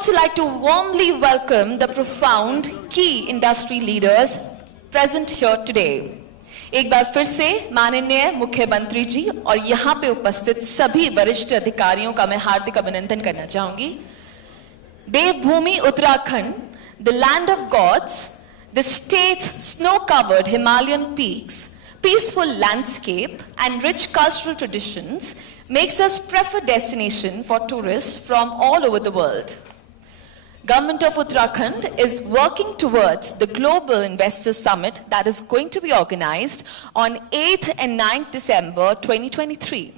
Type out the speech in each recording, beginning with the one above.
also like to warmly welcome the profound key industry leaders present here today. एक बार फिर से माननीय मुख्यमंत्री जी और यहाँ पे उपस्थित सभी वरिष्ठ अधिकारियों का मैं हार्दिक अभिनंदन करना चाहूंगी. देवभूमि Uttarakhand, the land of gods, the state's snow-covered Himalayan peaks, peaceful landscape and rich cultural traditions makes us preferred destination for tourists from all over the world. Government of Uttarakhand is working towards the Global Investors Summit that is going to be organized on 8th and 9th December 2023.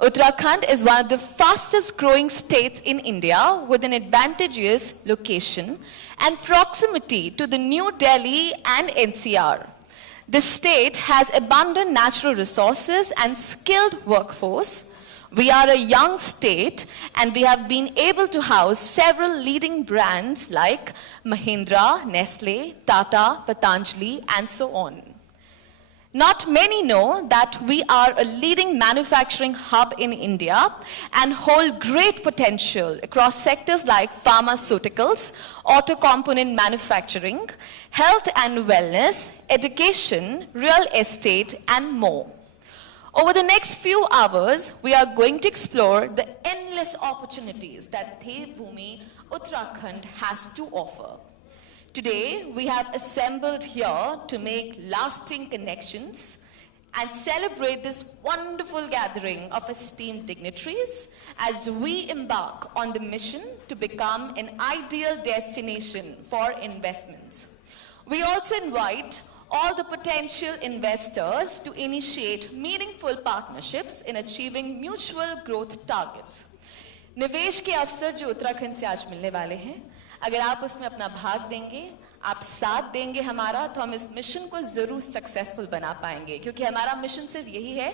Uttarakhand is one of the fastest growing states in India with an advantageous location and proximity to the New Delhi and NCR. The state has abundant natural resources and skilled workforce. We are a young state and we have been able to house several leading brands like Mahindra, Nestle, Tata, Patanjali, and so on. Not many know that we are a leading manufacturing hub in India and hold great potential across sectors like pharmaceuticals, auto component manufacturing, health and wellness, education, real estate, and more. Over the next few hours, we are going to explore the endless opportunities that Devbhoomi Uttarakhand has to offer. Today, we have assembled here to make lasting connections and celebrate this wonderful gathering of esteemed dignitaries as we embark on the mission to become an ideal destination for investments. We also invite all the potential investors to initiate meaningful partnerships in achieving mutual growth targets. निवेश के अवसर जो उत्तराखंड से आज मिलने वाले हैं, अगर आप उसमें अपना भाग देंगे, आप साथ देंगे हमारा, तो हम इस मिशन को जरूर सक्सेसफुल बना पाएंगे, क्योंकि हमारा मिशन सिर्फ यही है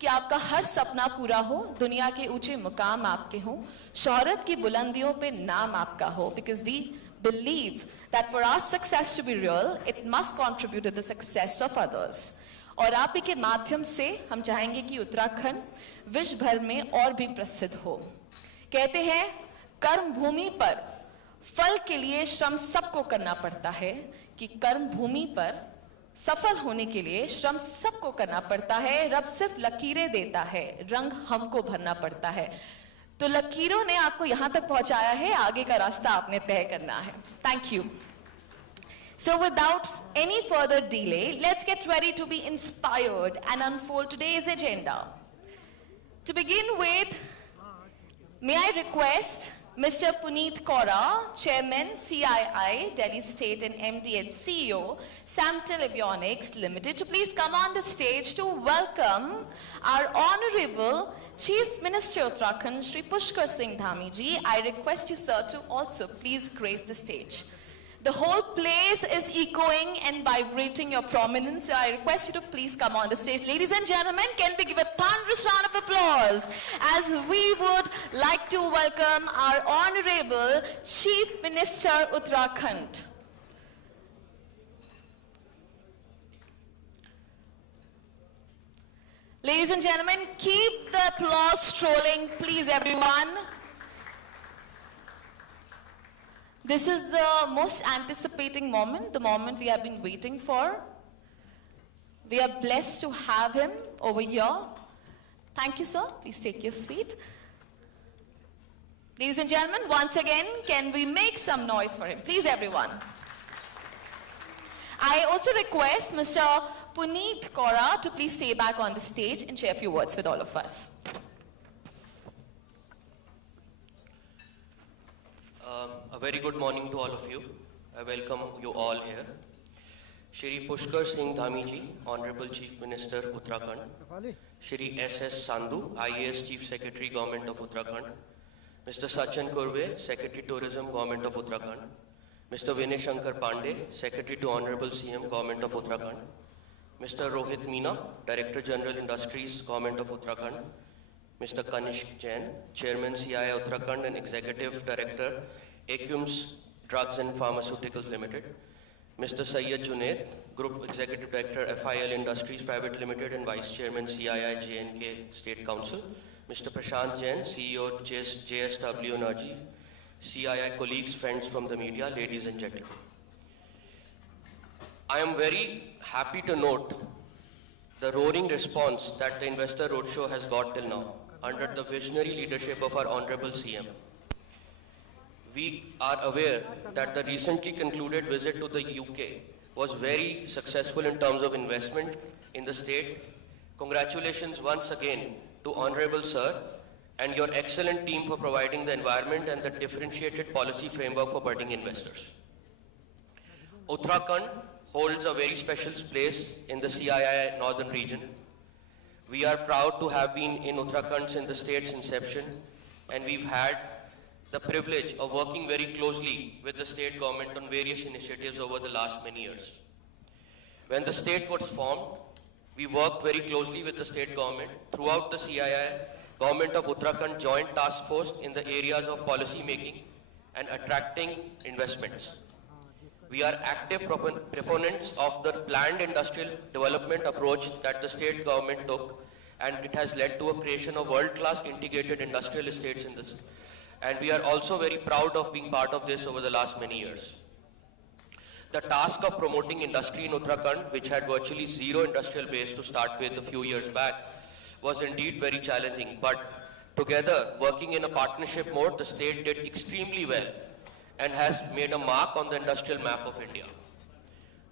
कि आपका हर सपना पूरा हो, दुनिया के ऊंचे मुकाम आपके हों, शोहरत की बुलंदियों पे नाम आपका हो, because we believe that for our success to be real, it must contribute to the success of others. और आप ही के माध्यम से हम चाहेंगे कि उत्तराखंड विश्व भर में और भी प्रसिद्ध हो. कहते हैं कर्म भूमि पर फल के लिए श्रम सबको करना पड़ता है, कि कर्म भूमि पर सफल होने के लिए श्रम सबको करना पड़ता है. रब सिर्फ लकीरें देता है, रंग हमको भरना पड़ता है. तो लकीरों ने आपको यहां तक पहुंचाया है, आगे का रास्ता आपने तय करना है. Thank you. So without any further delay, let's get ready to be inspired and unfold today's agenda. To begin with, may I request Mr. Puneet Kaura, Chairman, CII, Delhi State and MD and CEO, Samtel Avionics Limited, to please come on the stage to welcome our Honorable Chief Minister Uttarakhand, Shri Pushkar Singh Dhami ji. I request you, sir, to also please grace the stage. The whole place is echoing and vibrating your prominence, so I request you to please come on the stage. Ladies and gentlemen, can we give a thunderous round of applause as we would like to welcome our Honorable Chief Minister Uttarakhand. Ladies and gentlemen, keep the applause strolling, please, everyone. This is the most anticipating moment, the moment we have been waiting for. We are blessed to have him over here. Thank you, sir. Please take your seat. Ladies and gentlemen, once again, can we make some noise for him? Please, everyone. I also request Mr. Puneet Kaura to please stay back on the stage and share a few words with all of us. A very good morning to all of you. I welcome you all here. Shri Pushkar Singh Dhami ji, Honorable Chief Minister Uttarakhand. Shri S.S. Sandhu, IAS Chief Secretary, Government of Uttarakhand. Mr. Sachin Kurve, Secretary Tourism, Government of Uttarakhand. Mr. Vinay Shankar Pandey, Secretary to Honorable CM, Government of Uttarakhand. Mr. Rohit Meena, Director General Industries, Government of Uttarakhand. Mr. Kanishk Jain, Chairman CII Uttarakhand and Executive Director, Acumes Drugs and Pharmaceuticals Limited. Mr. Syed Junaid, Group Executive Director, FIL Industries Private Limited and Vice Chairman CII JNK State Council. Mr. Prashant Jain, CEO JSW Energy. CII colleagues, friends from the media, ladies and gentlemen. I am very happy to note the roaring response that the Investor Roadshow has got till now under the visionary leadership of our Honorable CM. We are aware that the recently concluded visit to the UK was very successful in terms of investment in the state. Congratulations once again to Honorable Sir and your excellent team for providing the environment and the differentiated policy framework for budding investors. Uttarakhand holds a very special place in the CII northern region. We are proud to have been in Uttarakhand since the state's inception, and we've had the privilege of working very closely with the state government on various initiatives over the last many years. When the state was formed, we worked very closely with the state government. Throughout the CII, Government of Uttarakhand joint task force in the areas of policy making and attracting investments. We are active proponents of the planned industrial development approach that the state government took, and it has led to a creation of world-class integrated industrial estates in this. And we are also very proud of being part of this over the last many years. The task of promoting industry in Uttarakhand, which had virtually zero industrial base to start with a few years back, was indeed very challenging. But together, working in a partnership mode, the state did extremely well and has made a mark on the industrial map of India.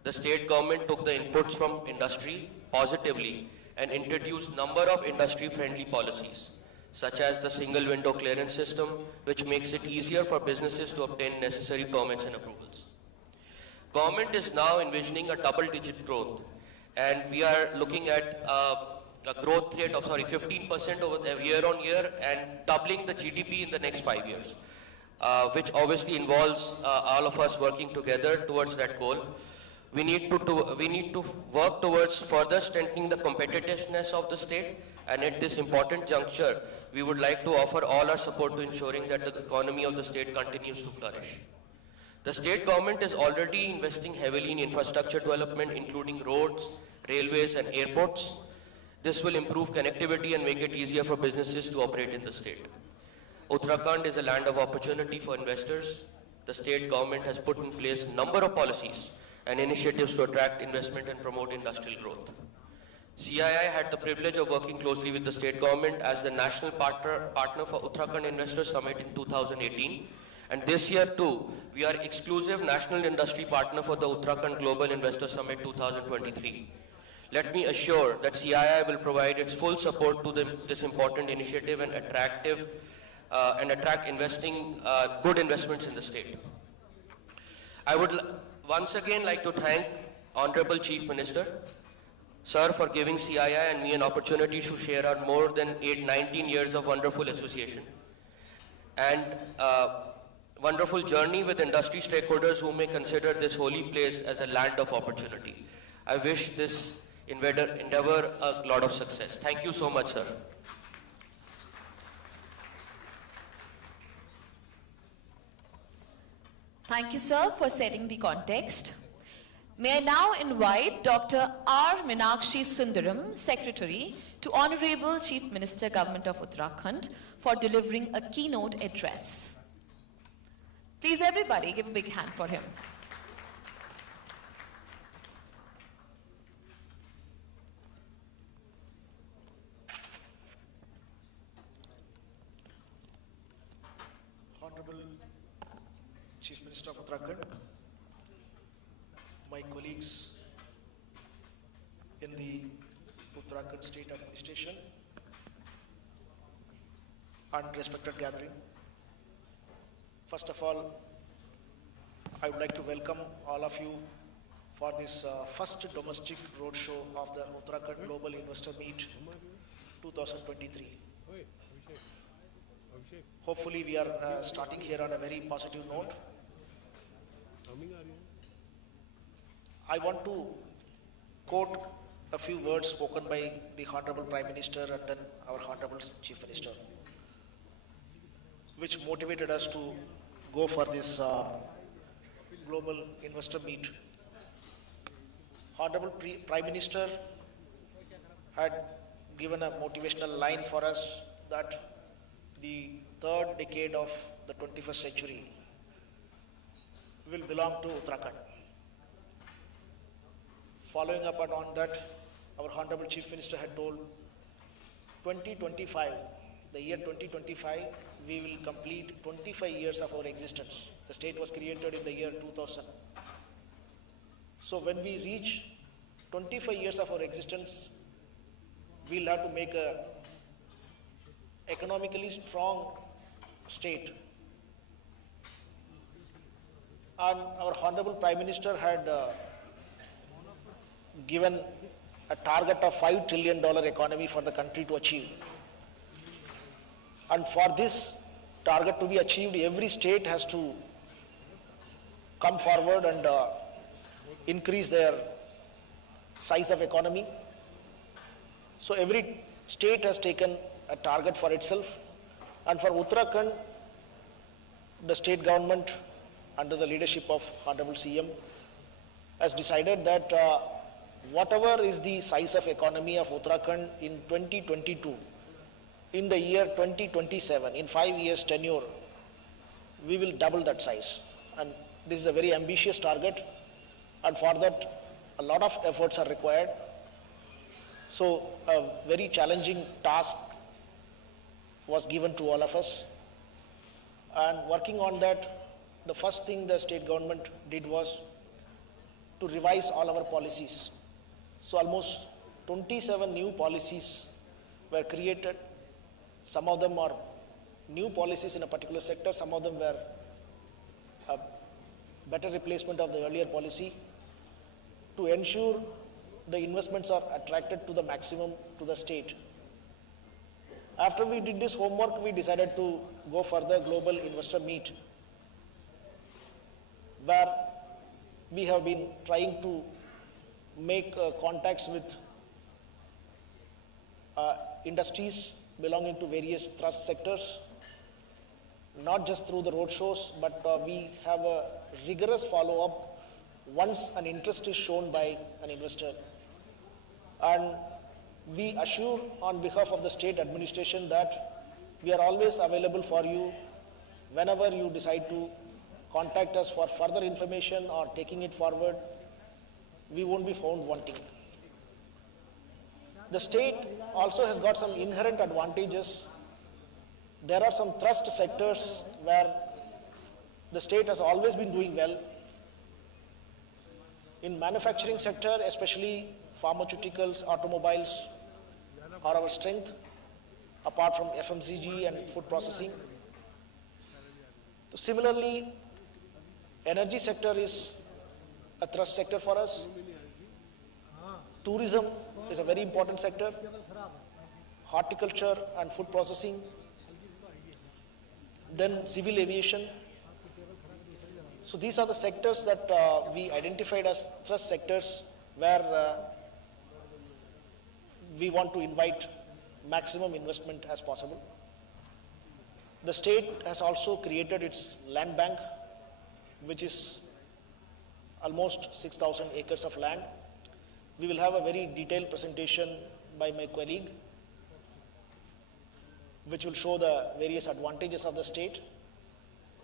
The state government took the inputs from industry positively and introduced number of industry-friendly policies, such as the single window clearance system, which makes it easier for businesses to obtain necessary permits and approvals. Government is now envisioning a double-digit growth, and we are looking at a growth rate of 15% over the year on year and doubling the GDP in the next 5 years, which obviously involves all of us working together towards that goal. We need to work towards further strengthening the competitiveness of the state, and at this important juncture, we would like to offer all our support to ensuring that the economy of the state continues to flourish. The state government is already investing heavily in infrastructure development, including roads, railways, and airports. This will improve connectivity and make it easier for businesses to operate in the state. Uttarakhand is a land of opportunity for investors. The state government has put in place a number of policies and initiatives to attract investment and promote industrial growth. CII had the privilege of working closely with the state government as the national partner for Uttarakhand Investor Summit in 2018. And this year too, we are exclusive national industry partner for the Uttarakhand Global Investor Summit 2023. Let me assure that CII will provide its full support to this important initiative and attract good investments in the state. I would once again like to thank Honorable Chief Minister, Sir, for giving CII and me an opportunity to share our more than 19 years of wonderful association and wonderful journey with industry stakeholders who may consider this holy place as a land of opportunity. I wish this endeavor a lot of success. Thank you so much, sir. Thank you, sir, for setting the context. May I now invite Dr. R. Meenakshi Sundaram, Secretary to Honorable Chief Minister, Government of Uttarakhand, for delivering a keynote address. Please, everybody, give a big hand for him. Honorable Chief Minister of Uttarakhand, my colleagues in the Uttarakhand State Administration and respected gathering. First of all, I would like to welcome all of you for this first domestic roadshow of the Uttarakhand Global Investor Meet 2023. Hopefully we are starting here on a very positive note. I want to quote a few words spoken by the Honorable Prime Minister and then our Honorable Chief Minister, which motivated us to go for this global investor meet. Honorable Prime Minister had given a motivational line for us that the third decade of the 21st century will belong to Uttarakhand. Following up on that, our Honorable Chief Minister had told 2025, the year 2025, we will complete 25 years of our existence. The state was created in the year 2000. So when we reach 25 years of our existence, we'll have to make a economically strong state. And our Honorable Prime Minister had given a target of $5 trillion economy for the country to achieve. And for this target to be achieved, every state has to come forward and increase their size of economy. So every state has taken a target for itself. And for Uttarakhand, the state government, under the leadership of Honorable CM, has decided that whatever is the size of economy of Uttarakhand in 2022, in the year 2027, in 5 years tenure, we will double that size. And this is a very ambitious target, and for that, a lot of efforts are required. So a very challenging task was given to all of us. And working on that, the first thing the state government did was to revise all our policies. So almost 27 new policies were created. Some of them are new policies in a particular sector, some of them were a better replacement of the earlier policy to ensure the investments are attracted to the maximum to the state. After we did this homework, we decided to go for the Global Investor Meet, where we have been trying to make contacts with industries belonging to various trust sectors, not just through the road shows, but we have a rigorous follow-up once an interest is shown by an investor. And we assure on behalf of the state administration that we are always available for you whenever you decide to contact us for further information or taking it forward. We won't be found wanting. The state also has got some inherent advantages. There are some trust sectors where the state has always been doing well. In manufacturing sector, especially pharmaceuticals, automobiles are our strength, apart from FMCG and food processing. So similarly, energy sector is a thrust sector for us. Tourism is a very important sector. Horticulture and food processing. Then civil aviation. So these are the sectors that we identified as thrust sectors where we want to invite maximum investment as possible. The state has also created its land bank, which is almost 6,000 acres of land. We will have a very detailed presentation by my colleague, which will show the various advantages of the state.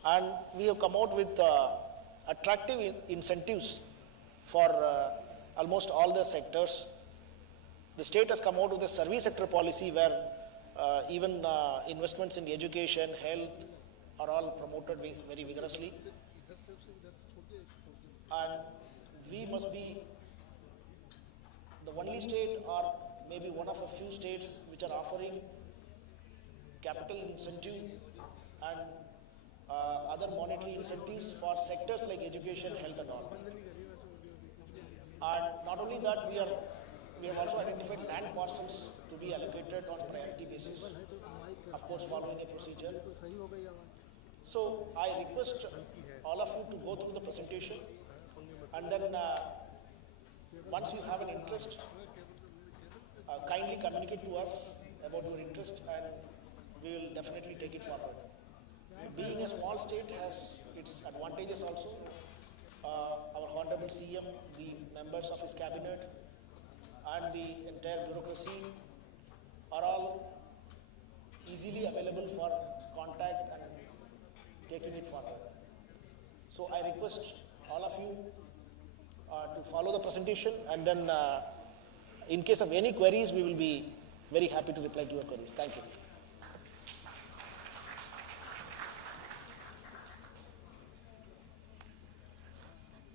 And we have come out with attractive incentives for almost all the sectors. The state has come out with a service sector policy where even investments in education, health are all promoted very vigorously. And we must be the only state or maybe one of a few states which are offering capital incentive and other monetary incentives for sectors like education, health and all. And not only that, we have also identified land parcels to be allocated on priority basis, of course following a procedure. So I request all of you to go through the presentation, and then once you have an interest, kindly communicate to us about your interest and we will definitely take it forward. Being a small state has its advantages also. Our Honorable CM, the members of his cabinet and the entire bureaucracy are all easily available for contact and taking it forward. So I request all of you to follow the presentation, and then in case of any queries, we will be very happy to reply to your queries. Thank you.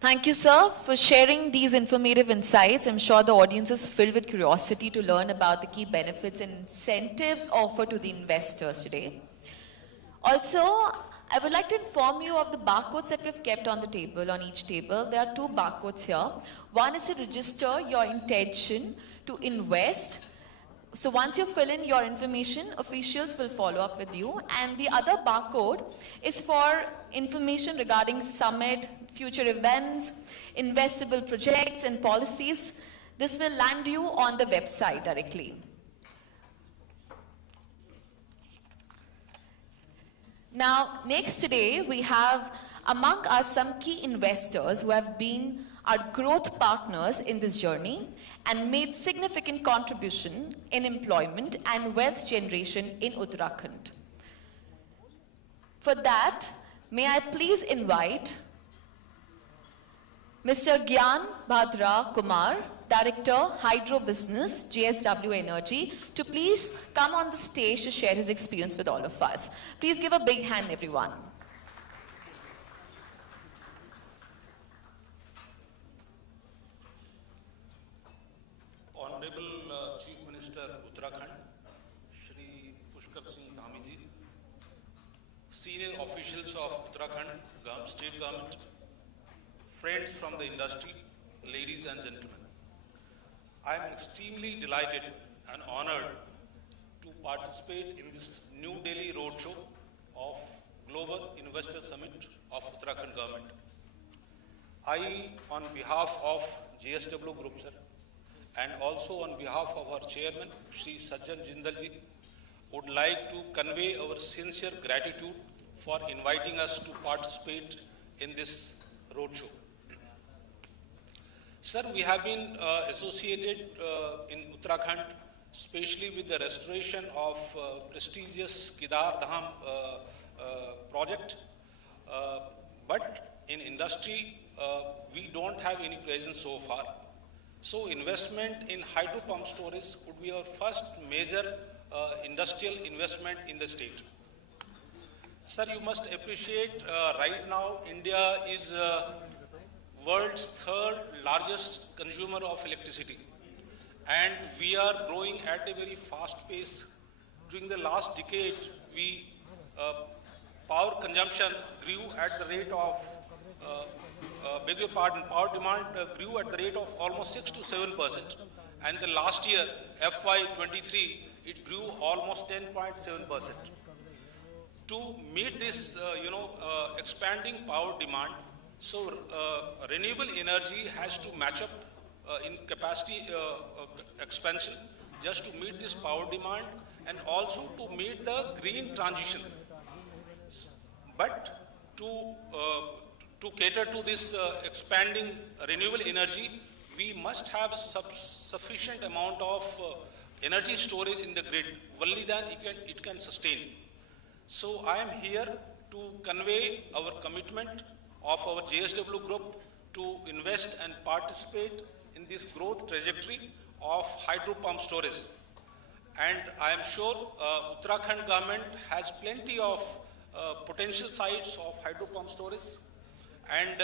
Thank you, sir, for sharing these informative insights. I'm sure the audience is filled with curiosity to learn about the key benefits and incentives offered to the investors today. Also, I would like to inform you of the barcodes that we've kept on the table, on each table. There are 2 barcodes here. One is to register your intention to invest. So once you fill in your information, officials will follow up with you. And the other barcode is for information regarding summit, future events, investable projects and policies. This will land you on the website directly. Now, next today, we have among us some key investors who have been our growth partners in this journey and made significant contribution in employment and wealth generation in Uttarakhand. For that, may I please invite Mr. Gyan Bhadra Kumar, Director, Hydro Business, JSW Energy, to please come on the stage to share his experience with all of us. Please give a big hand, everyone. Honorable Chief Minister Uttarakhand, Shri Pushkar Singh Dhami ji, senior officials of Uttarakhand state government, friends from the industry, ladies and gentlemen. I am extremely delighted and honored to participate in this New Delhi Roadshow of Global Investor Summit of Uttarakhand government. I, on behalf of JSW Group, sir, and also on behalf of our chairman, Shri Sajjan Jindal ji, would like to convey our sincere gratitude for inviting us to participate in this roadshow. Sir, we have been associated in Uttarakhand, especially with the restoration of prestigious Kedar Dham project. But in industry, we don't have any presence so far. So investment in hydro pump storage would be our first major industrial investment in the state. Sir, you must appreciate right now India is world's third largest consumer of electricity, and we are growing at a very fast pace. During the last decade, power consumption grew at the rate of power demand grew at the rate of almost 6 to 7%, and the last year FY23 it grew almost 10.7%. To meet this expanding power demand, so renewable energy has to match up in capacity expansion just to meet this power demand and also to meet the green transition. But to cater to this expanding renewable energy, we must have sufficient amount of energy storage in the grid. Only then it can sustain. So I am here to convey our commitment of our JSW Group to invest and participate in this growth trajectory of hydro pump storage. And I am sure Uttarakhand government has plenty of potential sites of hydro pump storage and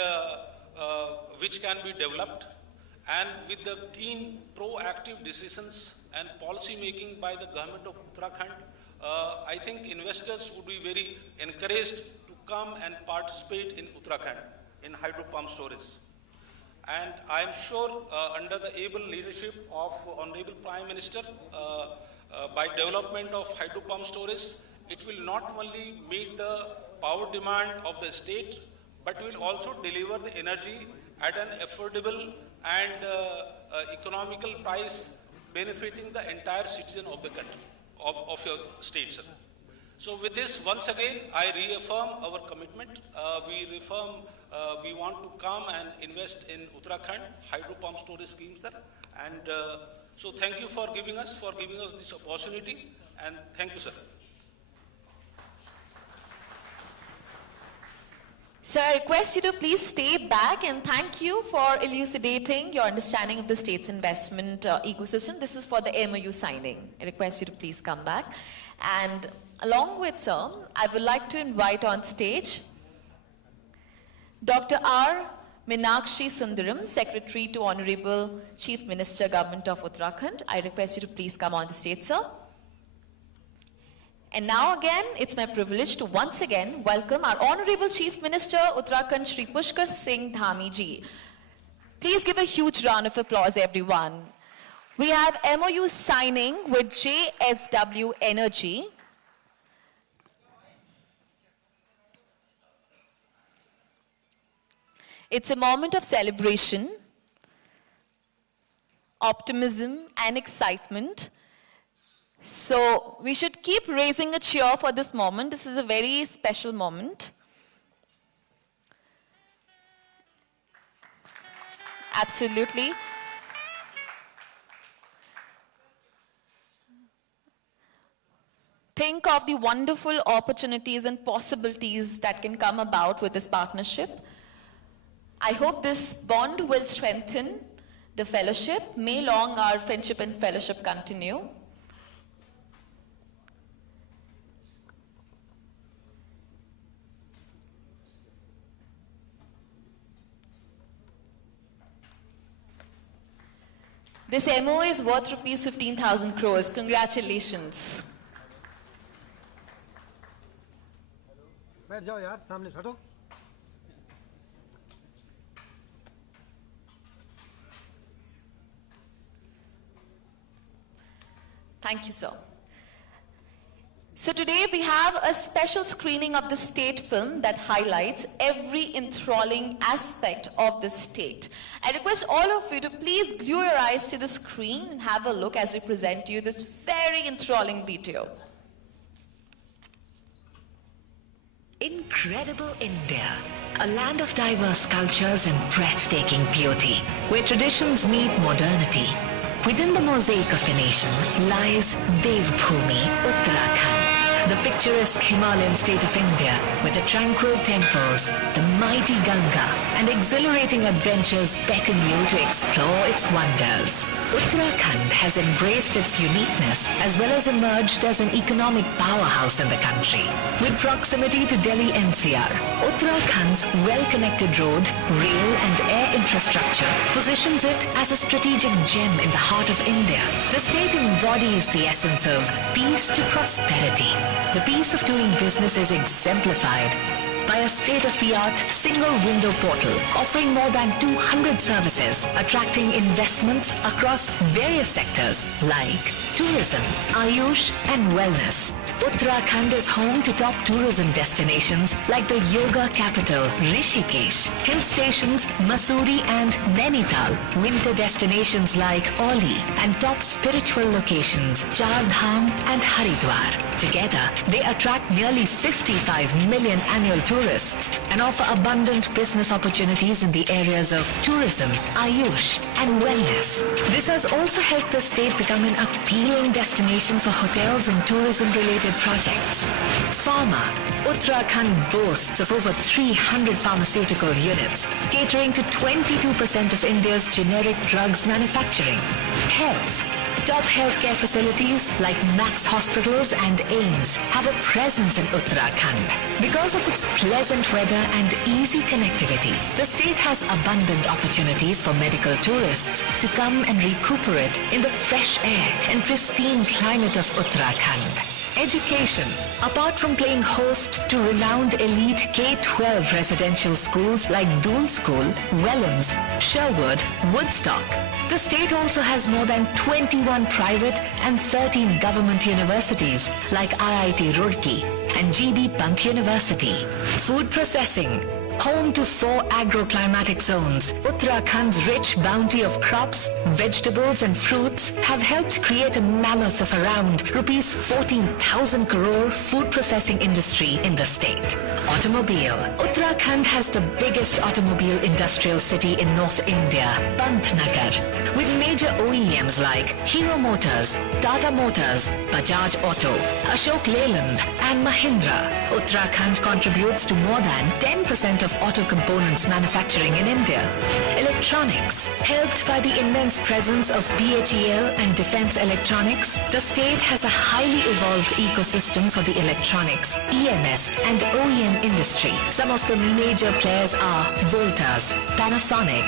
which can be developed. And with the keen proactive decisions and policy making by the government of Uttarakhand, I think investors would be very encouraged to come and participate in Uttarakhand in hydro pump storage. And I am sure under the able leadership of Honorable Prime Minister, by development of hydro pump storage, it will not only meet the power demand of the state, but will also deliver the energy at an affordable and economical price, benefiting the entire citizen of the country, of your state, sir. So with this, once again, I reaffirm our commitment. We want to come and invest in Uttarakhand hydro pump storage scheme, sir. And so thank you for giving us this opportunity, and thank you, sir. So I request you to please stay back, and thank you for elucidating your understanding of the state's investment ecosystem. This is for the MOU signing. I request you to please come back. And along with sir, I would like to invite on stage Dr. R. Meenakshi Sundaram, Secretary to Honorable Chief Minister, Government of Uttarakhand. I request you to please come on the stage, sir. And now again, it's my privilege to once again welcome our Honorable Chief Minister, Uttarakhand, Shri Pushkar Singh Dhami ji. Please give a huge round of applause, everyone. We have MOU signing with JSW Energy. It's a moment of celebration, optimism, and excitement. So we should keep raising a cheer for this moment. This is a very special moment. Absolutely. Think of the wonderful opportunities and possibilities that can come about with this partnership. I hope this bond will strengthen the fellowship. May long our friendship and fellowship continue. This MOA is worth rupees 15,000 crores. Congratulations. बैठ जाओ यार सामने हटो Thank you, sir. So today we have a special screening of the state film that highlights every enthralling aspect of the state. I request all of you to please glue your eyes to the screen and have a look as we present to you this very enthralling video. Incredible India, a land of diverse cultures and breathtaking beauty, where traditions meet modernity. Within the mosaic of the nation lies Devbhoomi, Uttarakhand, the picturesque Himalayan state of India with the tranquil temples, the mighty Ganga, and exhilarating adventures beckon you to explore its wonders. Uttarakhand has embraced its uniqueness as well as emerged as an economic powerhouse in the country. With proximity to Delhi NCR, Uttarakhand's well-connected road, rail and air infrastructure positions it as a strategic gem in the heart of India. The state embodies the essence of peace to prosperity. The peace of doing business is exemplified by a state-of-the-art single-window portal offering more than 200 services, attracting investments across various sectors like tourism, Ayush and wellness. Uttarakhand is home to top tourism destinations like the yoga capital Rishikesh, hill stations Mussoorie and Nainital, winter destinations like Oli, and top spiritual locations Char Dham and Haridwar. Together, they attract nearly 55 million annual tourists and offer abundant business opportunities in the areas of tourism, Ayush and wellness. This has also helped the state become an appealing destination for hotels and tourism-related projects. Pharma. Uttarakhand boasts of over 300 pharmaceutical units, catering to 22% of India's generic drugs manufacturing. Health. Top healthcare facilities like Max Hospitals and AIIMS have a presence in Uttarakhand. Because of its pleasant weather and easy connectivity, the state has abundant opportunities for medical tourists to come and recuperate in the fresh air and pristine climate of Uttarakhand. Education. Apart from playing host to renowned elite K-12 residential schools like Doon School, Wellams, Sherwood, Woodstock, the state also has more than 21 private and 13 government universities like IIT Roorkee and GB Pant University. Food processing. Home to 4 agroclimatic zones, Uttarakhand's rich bounty of crops, vegetables and fruits have helped create a mammoth of around rupees 14,000 crore food processing industry in the state. Automobile. Uttarakhand has the biggest automobile industrial city in North India, Pantnagar, with major OEMs like Hero Motors, Tata Motors, Bajaj Auto, Ashok Leyland and Mahindra. Uttarakhand contributes to more than 10% of auto components manufacturing in India. Electronics. Helped by the immense presence of BHEL and Defense Electronics, the state has a highly evolved ecosystem for the electronics, EMS and OEM industry. Some of the major players are Voltas, Panasonic,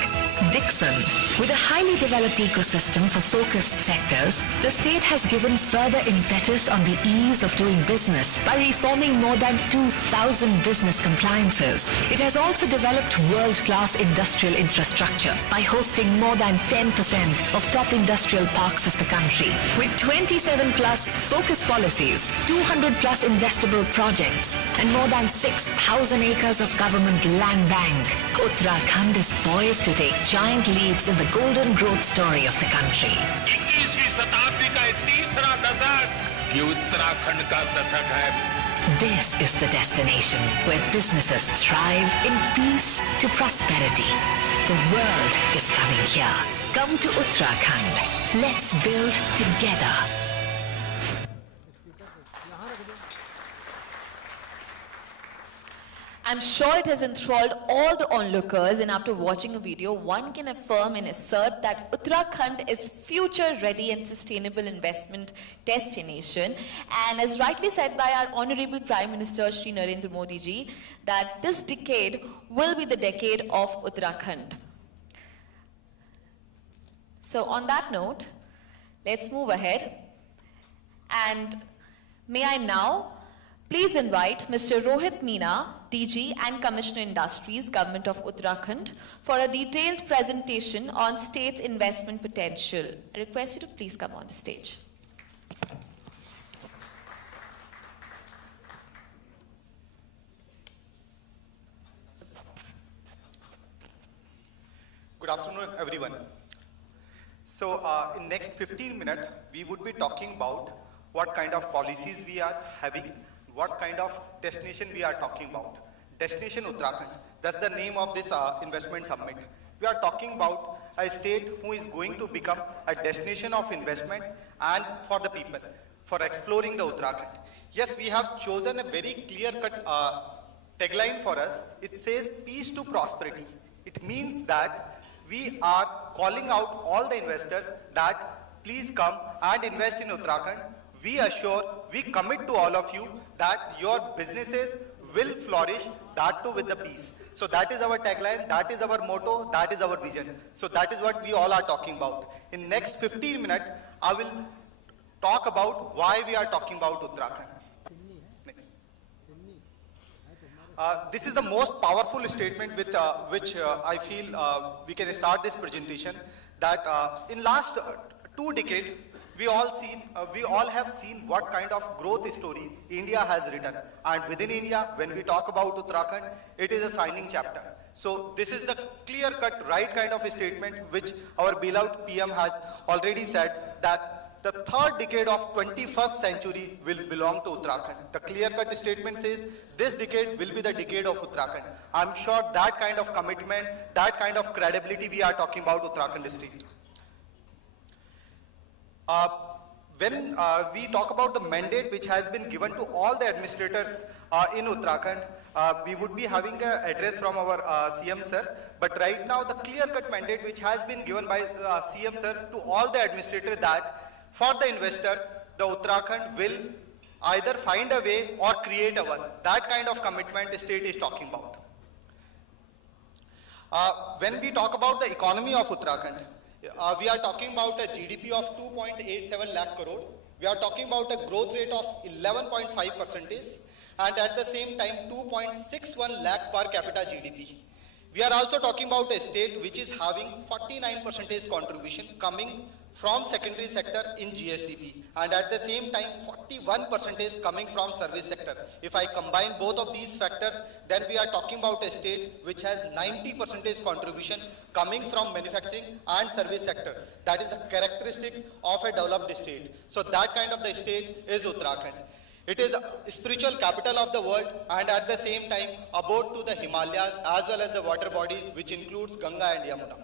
Dixon. With a highly developed ecosystem for focused sectors, the state has given further impetus on the ease of doing business by reforming more than 2,000 business compliances. It has also developed world-class industrial infrastructure by hosting more than 10% of top industrial parks of the country. With 27 plus focus policies, 200 plus investable projects, and more than 6,000 acres of government land bank, Uttarakhand is poised to take giant leaps in the golden growth story of the country. 21वीं शताब्दी का तीसरा दशक ये उत्तराखंड का दशक है. This is the destination where businesses thrive in peace to prosperity. The world is coming here. Come to Uttarakhand. Let's build together. I'm sure it has enthralled all the onlookers, and after watching a video, one can affirm and assert that Uttarakhand is future-ready and sustainable investment destination. And as rightly said by our Honorable Prime Minister Shri Narendra Modi ji, that this decade will be the decade of Uttarakhand. So on that note, let's move ahead. And may I now please invite Mr. Rohit Meena, DG and Commissioner Industries, Government of Uttarakhand, for a detailed presentation on state's investment potential. I request you to please come on the stage. Good afternoon, everyone. So, in next 15 minutes, we would be talking about what kind of policies we are having, what kind of destination we are talking about. Destination Uttarakhand, that's the name of this investment summit. We are talking about a state who is going to become a destination of investment and for the people, for exploring the Uttarakhand. Yes, we have chosen a very clear-cut tagline for us. It says peace to prosperity. It means that we are calling out all the investors that please come and invest in Uttarakhand. We assure, we commit to all of you that your businesses will flourish, that too with the peace. So that is our tagline, that is our motto, that is our vision. So that is what we all are talking about. In next 15 minutes, I will talk about why we are talking about Uttarakhand. Next. This is the most powerful statement with which I feel we can start this presentation, that in last 2 decades, we all have seen what kind of growth story India has written. And within India, when we talk about Uttarakhand, it is a shining chapter. So this is the clear-cut right kind of a statement which our beloved PM has already said, that the 3rd decade of 21st century will belong to Uttarakhand. The clear-cut statement says this decade will be the decade of Uttarakhand. I'm sure that kind of commitment, that kind of credibility we are talking about Uttarakhand state. When we talk about the mandate which has been given to all the administrators in Uttarakhand, we would be having an address from our CM sir. But right now, the clear-cut mandate which has been given by CM sir to all the administrators, that for the investor, the Uttarakhand will either find a way or create a one. That kind of commitment the state is talking about. When we talk about the economy of Uttarakhand, we are talking about a GDP of 2.87 lakh crore. We are talking about a growth rate of 11.5%, and at the same time 2.61 lakh per capita GDP. We are also talking about a state which is having 49% contribution coming from secondary sector in GSDP, and at the same time 41% coming from service sector. If I combine both of these factors, then we are talking about a state which has 90% contribution coming from manufacturing and service sector. That is the characteristic of a developed state. So that kind of the state is Uttarakhand. It is a spiritual capital of the world, and at the same time abode to the Himalayas as well as the water bodies, which includes Ganga and Yamuna.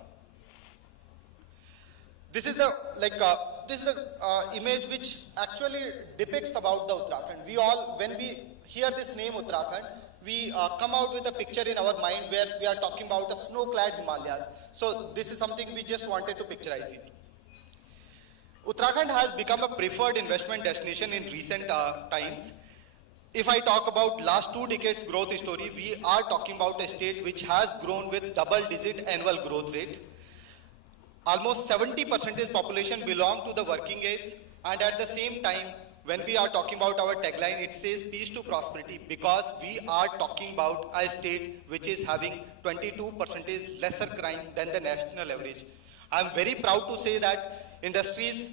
This is the image which actually depicts about the Uttarakhand. We all, when we hear this name Uttarakhand, we come out with a picture in our mind where we are talking about the snow-clad Himalayas. So this is something we just wanted to picturize it. Uttarakhand has become a preferred investment destination in recent times. If I talk about last 2 decades growth story, we are talking about a state which has grown with double-digit annual growth rate. Almost 70% population belong to the working age, and at the same time, when we are talking about our tagline, it says peace to prosperity, because we are talking about a state which is having 22% lesser crime than the national average. I am very proud to say that industries,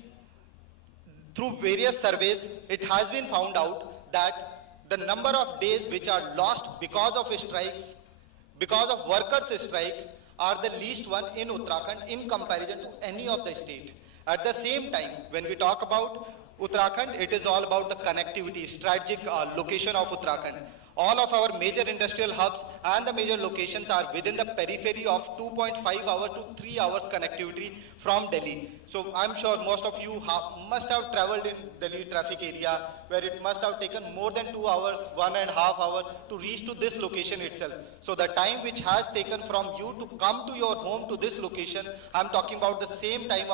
through various surveys, it has been found out that the number of days which are lost because of strikes, because of workers' strike, are the least one in Uttarakhand in comparison to any of the state. At the same time, when we talk about Uttarakhand, it is all about the connectivity, strategic location of Uttarakhand. All of our major industrial hubs and the major locations are within the periphery of 2.5 hour to 3 hours connectivity from Delhi. So I'm sure most of you must have traveled in Delhi traffic area, where it must have taken more than 2 hours, 1.5 hours to reach to this location itself. So the time which has taken from you to come to your home to this location, I'm talking about the same time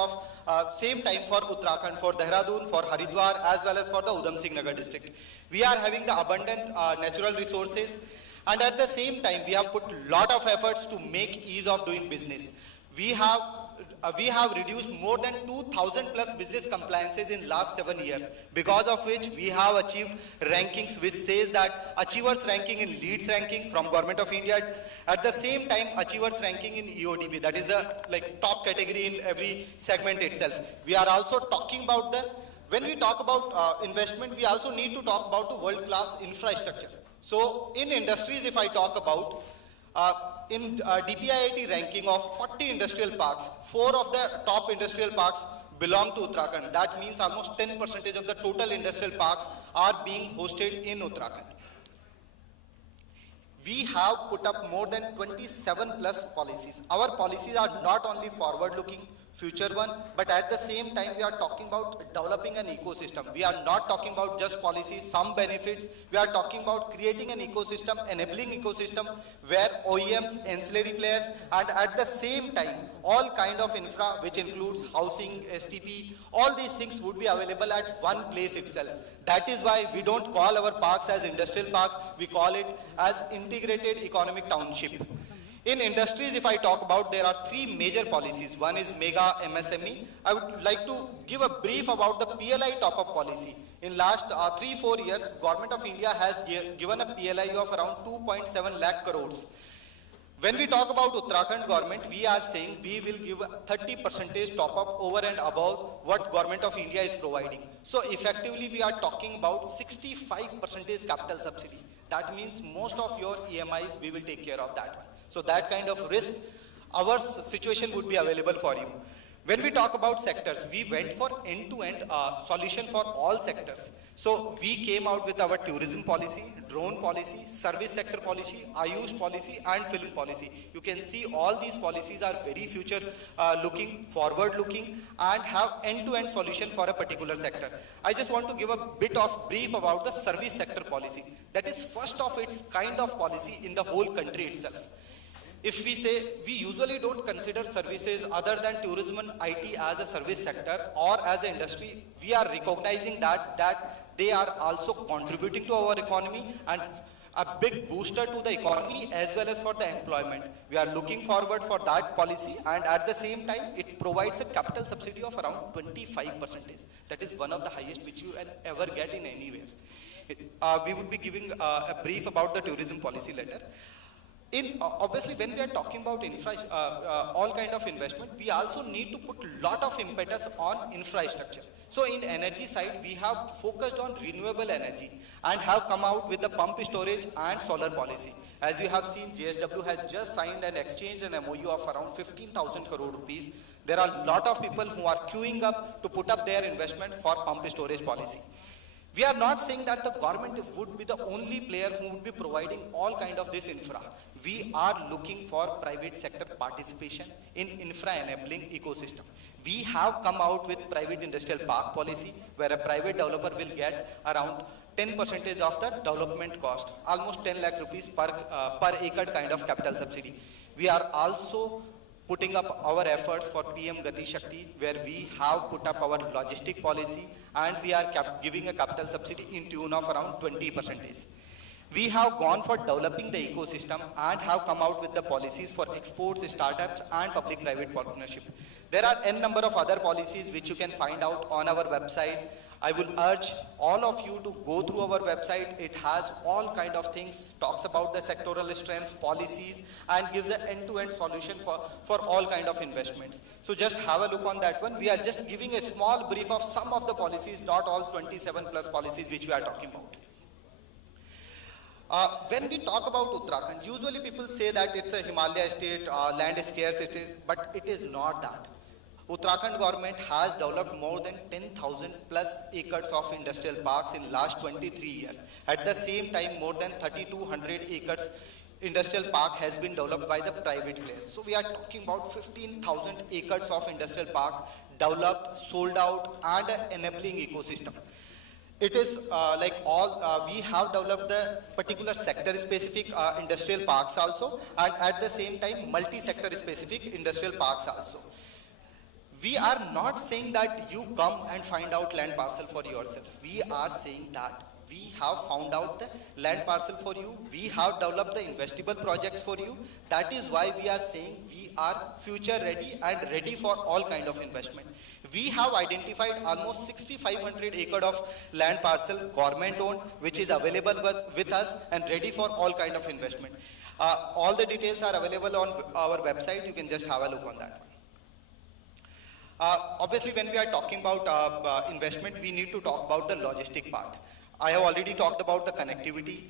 for Uttarakhand, for Dehradun, for Haridwar, as well as for the Udham Singh Nagar district. We are having the abundant natural resources, and at the same time we have put lot of efforts to make ease of doing business. We have reduced more than 2,000 plus business compliances in last 7 years, because of which we have achieved rankings which says that achievers ranking in leads ranking from Government of India, at the same time achievers ranking in EODB, that is the top category in every segment itself. We are also talking about when we talk about investment, we also need to talk about the world-class infrastructure. So in industries, if I talk about, in DPIIT ranking of 40 industrial parks, 4 of the top industrial parks belong to Uttarakhand. That means almost 10% of the total industrial parks are being hosted in Uttarakhand. We have put up more than 27 plus policies. Our policies are not only forward-looking, future one, but at the same time we are talking about developing an ecosystem. We are not talking about just policies, some benefits. We are talking about creating an ecosystem, enabling ecosystem where OEMs, ancillary players, and at the same time all kind of infra, which includes housing, STP, all these things would be available at one place itself. That is why we don't call our parks as industrial parks, we call it as integrated economic township. In industries, if I talk about, there are 3 major policies. One is mega MSME. I would like to give a brief about the PLI top-up policy. In last 3-4 years, Government of India has given a PLI of around 2.7 lakh crores. When we talk about Uttarakhand government, we are saying we will give 30% top-up over and above what Government of India is providing. So effectively, we are talking about 65% capital subsidy. That means most of your EMIs, we will take care of that one. So that kind of risk, our situation would be available for you. When we talk about sectors, we went for end-to-end solution for all sectors. So we came out with our tourism policy, drone policy, service sector policy, Ayush policy, and film policy. You can see all these policies are very future looking, forward looking, and have end-to-end solution for a particular sector. I just want to give a bit of brief about the service sector policy. That is first of its kind of policy in the whole country itself. If we say, we usually don't consider services other than tourism and IT as a service sector or as an industry. We are recognizing that they are also contributing to our economy and a big booster to the economy as well as for the employment. We are looking forward for that policy, and at the same time, it provides a capital subsidy of around 25%. That is one of the highest which you can ever get in anywhere. We would be giving a brief about the tourism policy later. Obviously, when we are talking about all kind of investment, we also need to put a lot of impetus on infrastructure. So in energy side, we have focused on renewable energy and have come out with the pump storage and solar policy. As you have seen, JSW has just signed and exchanged an MOU of around 15,000 crore rupees. There are a lot of people who are queuing up to put up their investment for pump storage policy. We are not saying that the government would be the only player who would be providing all kind of this infra. We are looking for private sector participation in infra enabling ecosystem. We have come out with private industrial park policy where a private developer will get around 10% of the development cost, almost 10 lakh rupees per acre kind of capital subsidy. We are also putting up our efforts for PM Gati Shakti, where we have put up our logistic policy and we are giving a capital subsidy in tune of around 20%. We have gone for developing the ecosystem and have come out with the policies for exports, startups and public-private partnership. There are n number of other policies which you can find out on our website. I will urge all of you to go through our website. It has all kind of things, talks about the sectoral strengths, policies, and gives an end-to-end solution for all kind of investments. So just have a look on that one. We are just giving a small brief of some of the policies, not all 27 plus policies which we are talking about. When we talk about Uttarakhand, usually people say that it's a Himalaya state, land is scarce, but it is not that. Uttarakhand government has developed more than 10,000 plus acres of industrial parks in last 23 years. At the same time, more than 3,200 acres industrial park has been developed by the private players. So we are talking about 15,000 acres of industrial parks developed, sold out, and an enabling ecosystem. It is like all, we have developed the particular sector specific industrial parks also, and at the same time multi-sector specific industrial parks also. We are not saying that you come and find out land parcel for yourself. We are saying that we have found out the land parcel for you. We have developed the investable projects for you. That is why we are saying we are future ready and ready for all kind of investment. We have identified almost 6,500 acres of land parcel, government owned, which is available with us and ready for all kind of investment. All the details are available on our website. You can just have a look on that. Obviously, when we are talking about investment, we need to talk about the logistic part. I have already talked about the connectivity.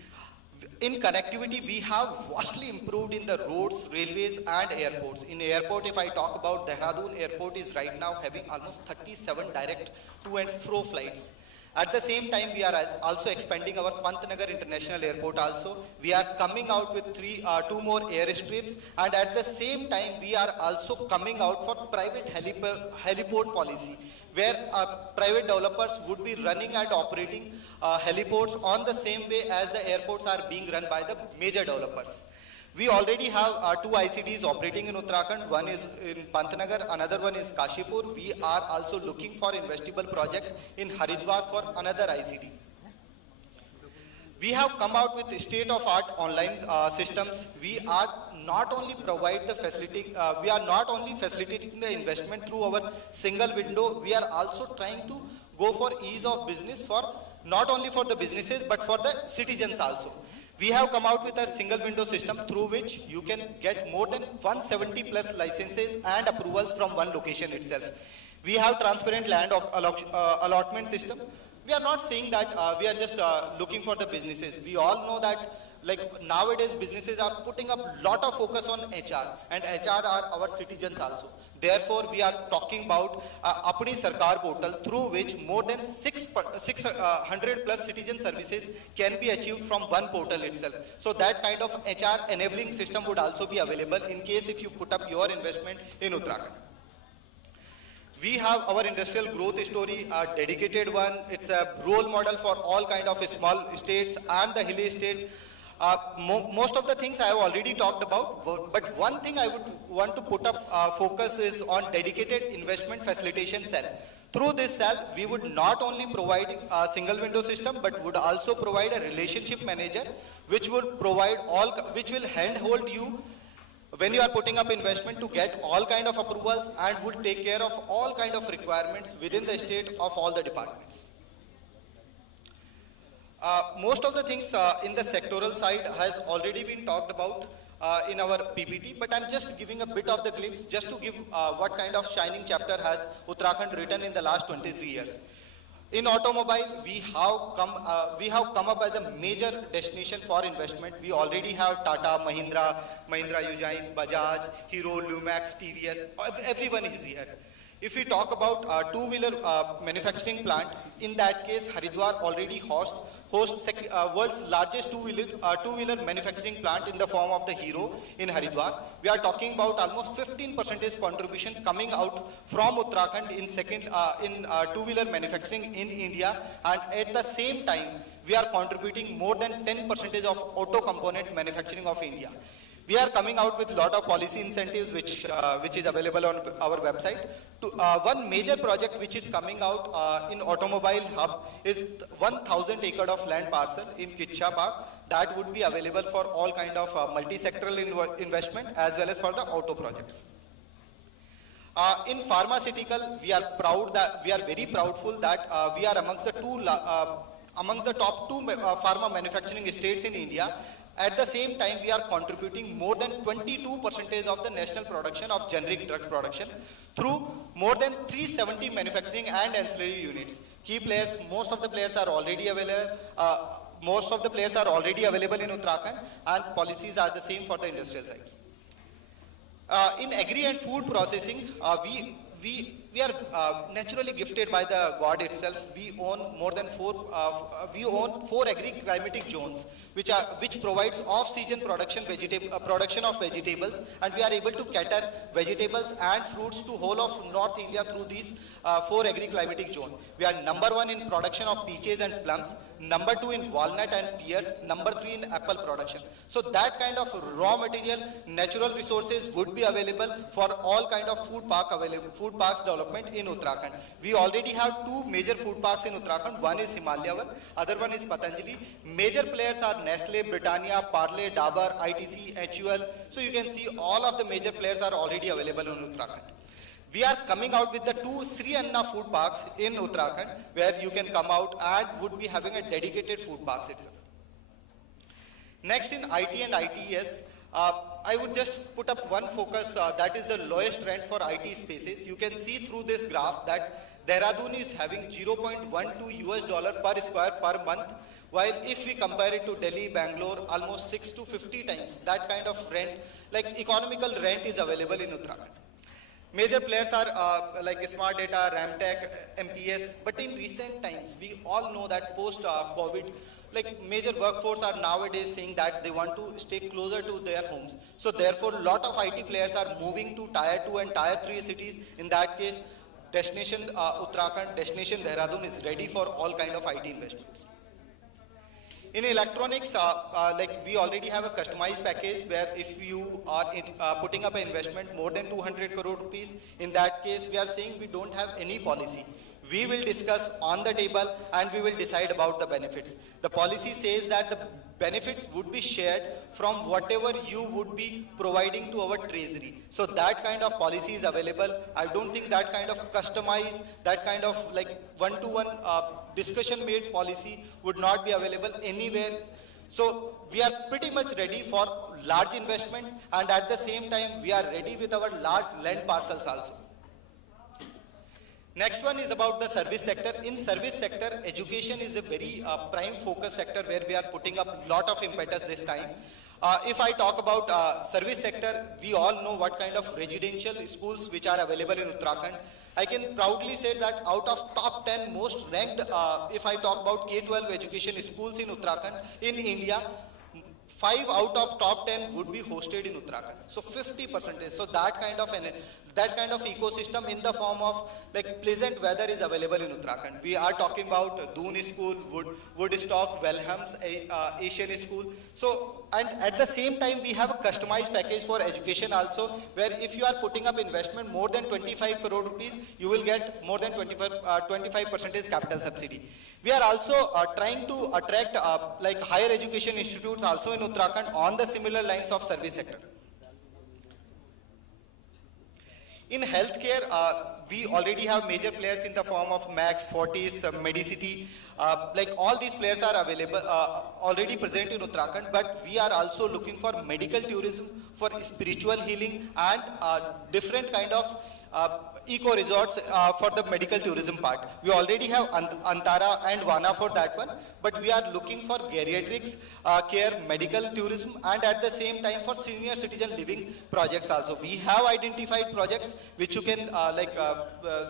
In connectivity, we have vastly improved in the roads, railways and airports. In airport, if I talk about Dehradun airport is right now having almost 37 direct to and fro flights. At the same time, we are also expanding our Pantnagar International Airport also. We are coming out with two more airstrips, and at the same time, we are also coming out for private heliport policy, where private developers would be running and operating heliports on the same way as the airports are being run by the major developers. We already have 2 ICDs operating in Uttarakhand. One is in Pantnagar, another one is Kashipur. We are also looking for investable project in Haridwar for another ICD. We have come out with state-of-art online systems. We are not only provide the facility, we are not only facilitating the investment through our single window, we are also trying to go for ease of business for not only for the businesses but for the citizens also. We have come out with a single window system through which you can get more than 170 plus licenses and approvals from one location itself. We have transparent land allotment system. We are not saying that we are just looking for the businesses. We all know that like nowadays businesses are putting up lot of focus on HR, and HR are our citizens also. Therefore, we are talking about Apni Sarkar portal through which more than 600 plus citizen services can be achieved from one portal itself. So that kind of HR enabling system would also be available in case if you put up your investment in Uttarakhand. We have our industrial growth story, a dedicated one. It's a role model for all kind of small states and the hilly state. Most of the things I have already talked about, but one thing I would want to put up focus is on dedicated investment facilitation cell. Through this cell, we would not only provide a single window system, but would also provide a relationship manager, which would provide which will handhold you when you are putting up investment to get all kind of approvals and will take care of all kind of requirements within the state of all the departments. Most of the things in the sectoral side has already been talked about in our PPT, but I'm just giving a bit of the glimpse just to give what kind of shining chapter has Uttarakhand written in the last 23 years. In automobile, we have come up as a major destination for investment. We already have Tata, Mahindra Ujjain, Bajaj, Hero, Lumax, TVS, everyone is here. If we talk about two-wheeler manufacturing plant, in that case, Haridwar already hosts hosts world's largest two-wheeler manufacturing plant in the form of the Hero in Haridwar. We are talking about almost 15% contribution coming out from Uttarakhand in two-wheeler manufacturing in India, and at the same time we are contributing more than 10% of auto component manufacturing of India. We are coming out with a lot of policy incentives which is available on our website. One major project which is coming out in automobile hub is 1,000 acre of land parcel in Kitcha Park that would be available for all kind of multi-sectoral investment as well as for the auto projects. In pharmaceutical, we are very proudful that we are amongst the top two pharma manufacturing states in India. At the same time, we are contributing more than 22% of the national production of generic drugs production through more than 370 manufacturing and ancillary units. Key players, most of the players are already available. Most of the players are already available in Uttarakhand, and policies are the same for the industrial side. In agri and food processing, we are naturally gifted by the God itself. We own more than four agri-climatic zones, which provides off-season production of vegetables, and we are able to cater vegetables and fruits to whole of North India through these four agri-climatic zones. We are number 1 in production of peaches and plums, number 2 in walnut and pears, number 3 in apple production. So that kind of raw material, natural resources would be available for all kind of food parks development in Uttarakhand. We already have 2 major food parks in Uttarakhand. One is Himalaya, other one is Patanjali. Major players are Nestle, Britannia, Parle, Dabur, ITC, HUL. So you can see all of the major players are already available in Uttarakhand. We are coming out with the 2 Sri Anna food parks in Uttarakhand, where you can come out and would be having a dedicated food parks itself. Next, in IT and ITES, I would just put up one focus, that is the lowest rent for IT spaces. You can see through this graph that Dehradun is having $0.12 per square per month, while if we compare it to Delhi, Bangalore, almost 6 to 50 times that kind of rent, like economical rent, is available in Uttarakhand. Major players are like Smart Data, Ramtech, MPS, but in recent times, we all know that post-COVID, like major workforce are nowadays saying that they want to stay closer to their homes. So therefore, a lot of IT players are moving to Tier 2 and Tier 3 cities. In that case, destination Uttarakhand, destination Dehradun is ready for all kind of IT investments. In electronics, like we already have a customized package where if you are putting up an investment more than 200 crore rupees, in that case, we are saying we don't have any policy. We will discuss on the table and we will decide about the benefits. The policy says that the benefits would be shared from whatever you would be providing to our treasury. So that kind of policy is available. I don't think that kind of customized, that kind of like one-to-one discussion made policy would not be available anywhere. So we are pretty much ready for large investments, and at the same time we are ready with our large land parcels also. Next one is about the service sector. In service sector, education is a very prime focus sector where we are putting up a lot of impetus this time. If I talk about service sector, we all know what kind of residential schools which are available in Uttarakhand. I can proudly say that out of top 10 most ranked, if I talk about K-12 education schools in Uttarakhand, in India, 5 out of top 10 would be hosted in Uttarakhand. So 50%. So that kind of ecosystem in the form of like pleasant weather is available in Uttarakhand. We are talking about Doon School, Woodstock, Welhams, Asian School. So, and at the same time, we have a customized package for education also, where if you are putting up investment more than 25 crore rupees, you will get more than 25% capital subsidy. We are also trying to attract like higher education institutes also in Uttarakhand on the similar lines of service sector. In healthcare, we already have major players in the form of Max, Fortis, Medicity. Like all these players are available, already present in Uttarakhand, but we are also looking for medical tourism, for spiritual healing, and different kind of eco resorts for the medical tourism part. We already have Antara and Vana for that one, but we are looking for geriatrics care, medical tourism, and at the same time for senior citizen living projects also. We have identified projects which you can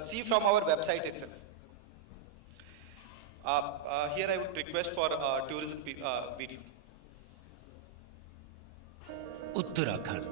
see from our website itself. Here I would request for tourism video. Uttarakhand,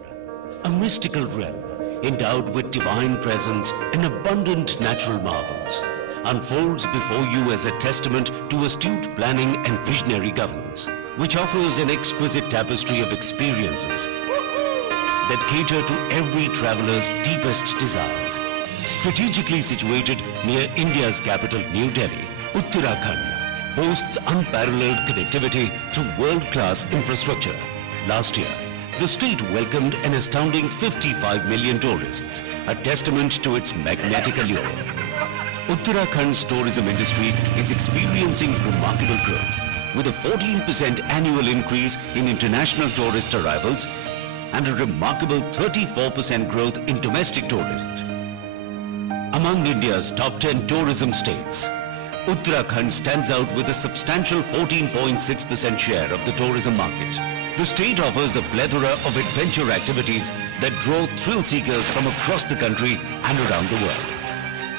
a mystical realm endowed with divine presence and abundant natural marvels, unfolds before you as a testament to astute planning and visionary governance, which offers an exquisite tapestry of experiences that cater to every traveler's deepest desires. Strategically situated near India's capital, New Delhi, Uttarakhand boasts unparalleled connectivity through world-class infrastructure. Last year, the state welcomed an astounding 55 million tourists, a testament to its magnetic allure. Uttarakhand's tourism industry is experiencing remarkable growth, with a 14% annual increase in international tourist arrivals and a remarkable 34% growth in domestic tourists. Among India's top 10 tourism states, Uttarakhand stands out with a substantial 14.6% share of the tourism market. The state offers a plethora of adventure activities that draw thrill seekers from across the country and around the world.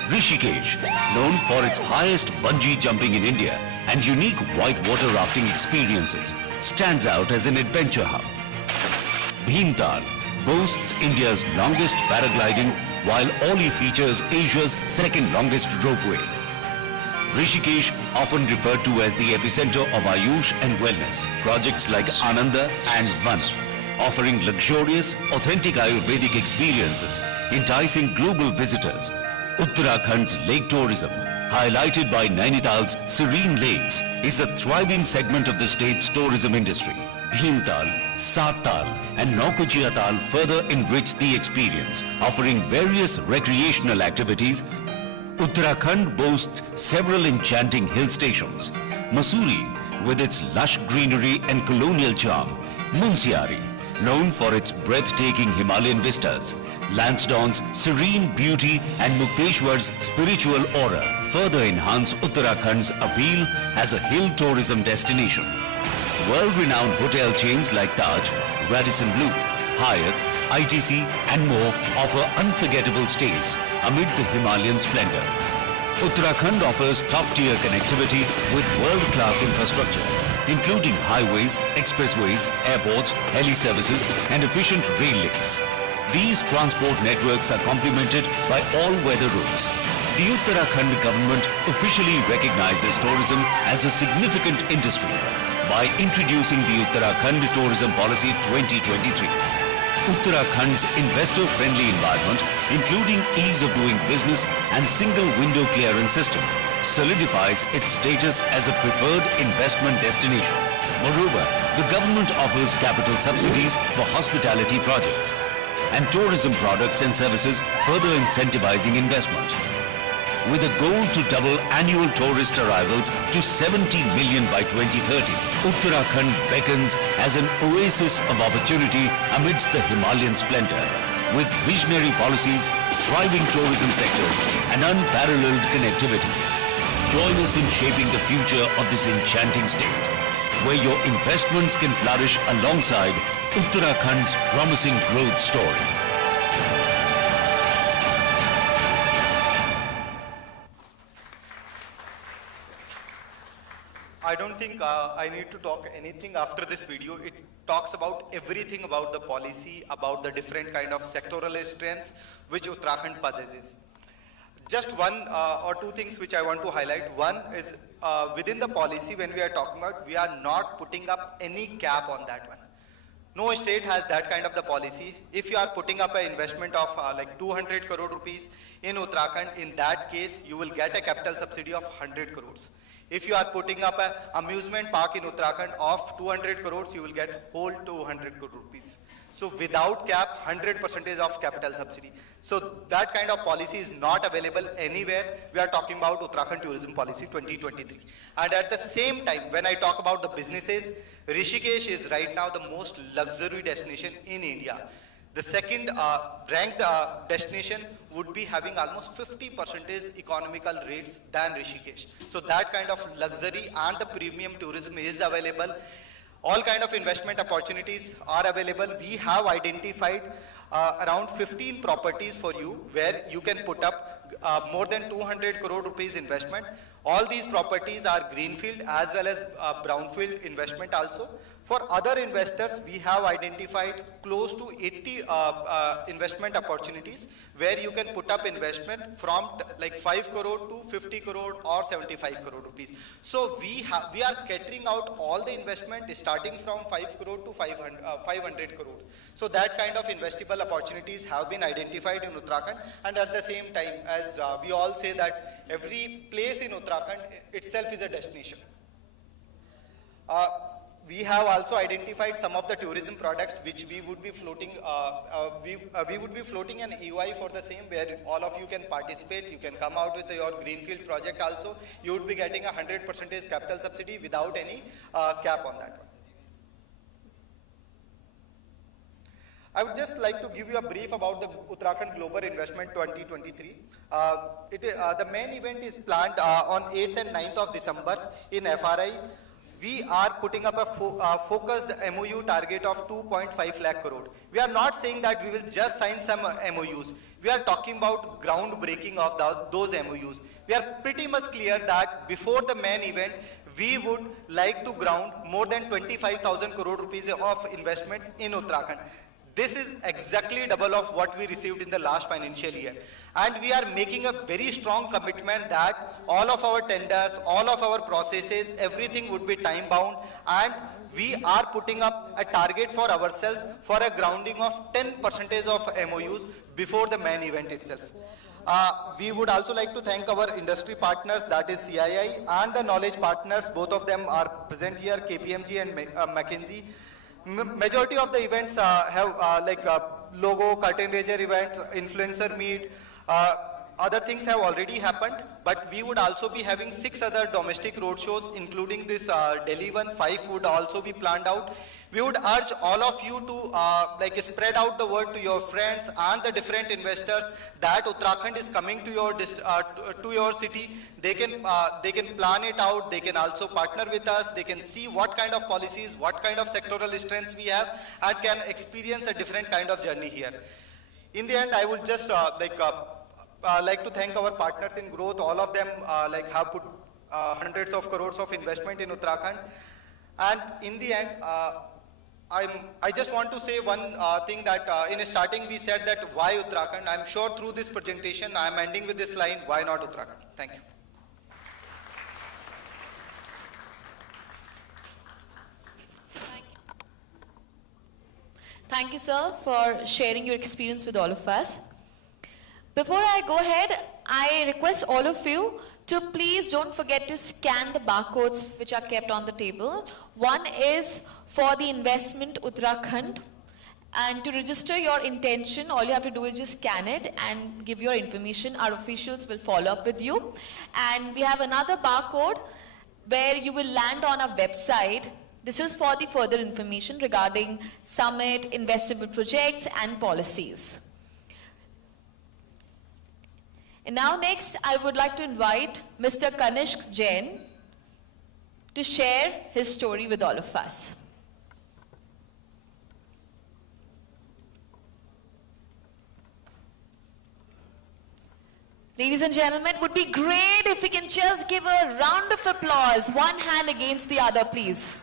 Rishikesh, known for its highest bungee jumping in India and unique whitewater rafting experiences, stands out as an adventure hub. Bhimtal boasts India's longest paragliding, while Oli features Asia's second longest ropeway. Rishikesh, often referred to as the epicenter of Ayush and wellness, projects like Ananda and Vana, offering luxurious, authentic Ayurvedic experiences, enticing global visitors. Uttarakhand's lake tourism, highlighted by Nainital's serene lakes, is a thriving segment of the state's tourism industry. Bhimtal, Sattal and Naukuchiatal further enrich the experience, offering various recreational activities. Uttarakhand boasts several enchanting hill stations. Mussoorie, with its lush greenery and colonial charm. Munsiari, known for its breathtaking Himalayan vistas. Lansdowne's serene beauty and Mukteshwar's spiritual aura further enhance Uttarakhand's appeal as a hill tourism destination. World-renowned hotel chains like Taj, Radisson Blu, Hyatt, ITC and more offer unforgettable stays amid the Himalayan splendor. Uttarakhand offers top-tier connectivity with world-class infrastructure, including highways, expressways, airports, heli services and efficient rail links. These transport networks are complemented by all-weather routes. The Uttarakhand government officially recognizes tourism as a significant industry by introducing the Uttarakhand Tourism Policy 2023. Uttarakhand's investor-friendly environment, including ease of doing business and single window clearance system, solidifies its status as a preferred investment destination. Moreover, the government offers capital subsidies for hospitality projects and tourism products and services, further incentivizing investment. With a goal to double annual tourist arrivals to 70 million by 2030, Uttarakhand beckons as an oasis of opportunity amidst the Himalayan splendor, with visionary policies, thriving tourism sectors, and unparalleled connectivity. Join us in shaping the future of this enchanting state, where your investments can flourish alongside Uttarakhand's promising growth story. I don't think I need to talk anything after this video. It talks about everything about the policy, about the different kind of sectoral strengths which Uttarakhand possesses. Just one or two things which I want to highlight. One is within the policy, when we are talking about, we are not putting up any cap on that one. No state has that kind of the policy. If you are putting up an investment of like 200 crore rupees in Uttarakhand, in that case, you will get a capital subsidy of 100 crores. If you are putting up an amusement park in Uttarakhand of 200 crores, you will get whole 200 crore rupees. So without cap, 100% of capital subsidy. So that kind of policy is not available anywhere. We are talking about Uttarakhand Tourism Policy 2023. And at the same time, when I talk about the businesses, Rishikesh is right now the most luxury destination in India. The second ranked destination would be having almost 50% economical rates than Rishikesh. So that kind of luxury and the premium tourism is available. All kind of investment opportunities are available. We have identified around 15 properties for you where you can put up more than 200 crore rupees investment. All these properties are greenfield as well as brownfield investment also. For other investors, we have identified close to 80 investment opportunities where you can put up investment from like 5 crore to 50 crore or 75 crore rupees. So we are catering out all the investment starting from 5 crore to 500 crore. So that kind of investable opportunities have been identified in Uttarakhand, and at the same time, as we all say that every place in Uttarakhand itself is a destination. We have also identified some of the tourism products which we would be floating. We would be floating an EY for the same, where all of you can participate. You can come out with your greenfield project also. You would be getting 100% capital subsidy without any cap on that one. I would just like to give you a brief about the Uttarakhand Global Investment 2023. The main event is planned on 8th and 9th of December in FRI. We are putting up a focused MOU target of 2.5 lakh crore. We are not saying that we will just sign some MOUs. We are talking about groundbreaking of those MOUs. We are pretty much clear that before the main event, we would like to ground more than 25,000 crore rupees of investments in Uttarakhand. This is exactly double of what we received in the last financial year. And we are making a very strong commitment that all of our tenders, all of our processes, everything would be time bound, and we are putting up a target for ourselves for a grounding of 10% of MOUs before the main event itself. We would also like to thank our industry partners, that is CII, and the knowledge partners. Both of them are present here, KPMG and McKinsey. Majority of the events have logo, curtain raiser events, influencer meet. Other things have already happened, but we would also be having 6 other domestic roadshows, including this Delhi one. 5 would also be planned out. We would urge all of you to spread out the word to your friends and the different investors that Uttarakhand is coming to your city. They can plan it out. They can also partner with us. They can see what kind of policies, what kind of sectoral strengths we have, and can experience a different kind of journey here. In the end, I would just like to thank our partners in growth. All of them have put hundreds of crores of investment in Uttarakhand. And in the end, I just want to say one thing that in starting we said that why Uttarakhand. I'm sure through this presentation I'm ending with this line, why not Uttarakhand? Thank you. Thank you, sir, for sharing your experience with all of us. Before I go ahead, I request all of you to please don't forget to scan the barcodes which are kept on the table. One is for the investment Uttarakhand, and to register your intention, all you have to do is just scan it and give your information. Our officials will follow up with you. And we have another barcode where you will land on our website. This is for the further information regarding summit, investable projects and policies. And now next, I would like to invite Mr. Kanishk Jain to share his story with all of us. Ladies and gentlemen, it would be great if we can just give a round of applause, one hand against the other, please.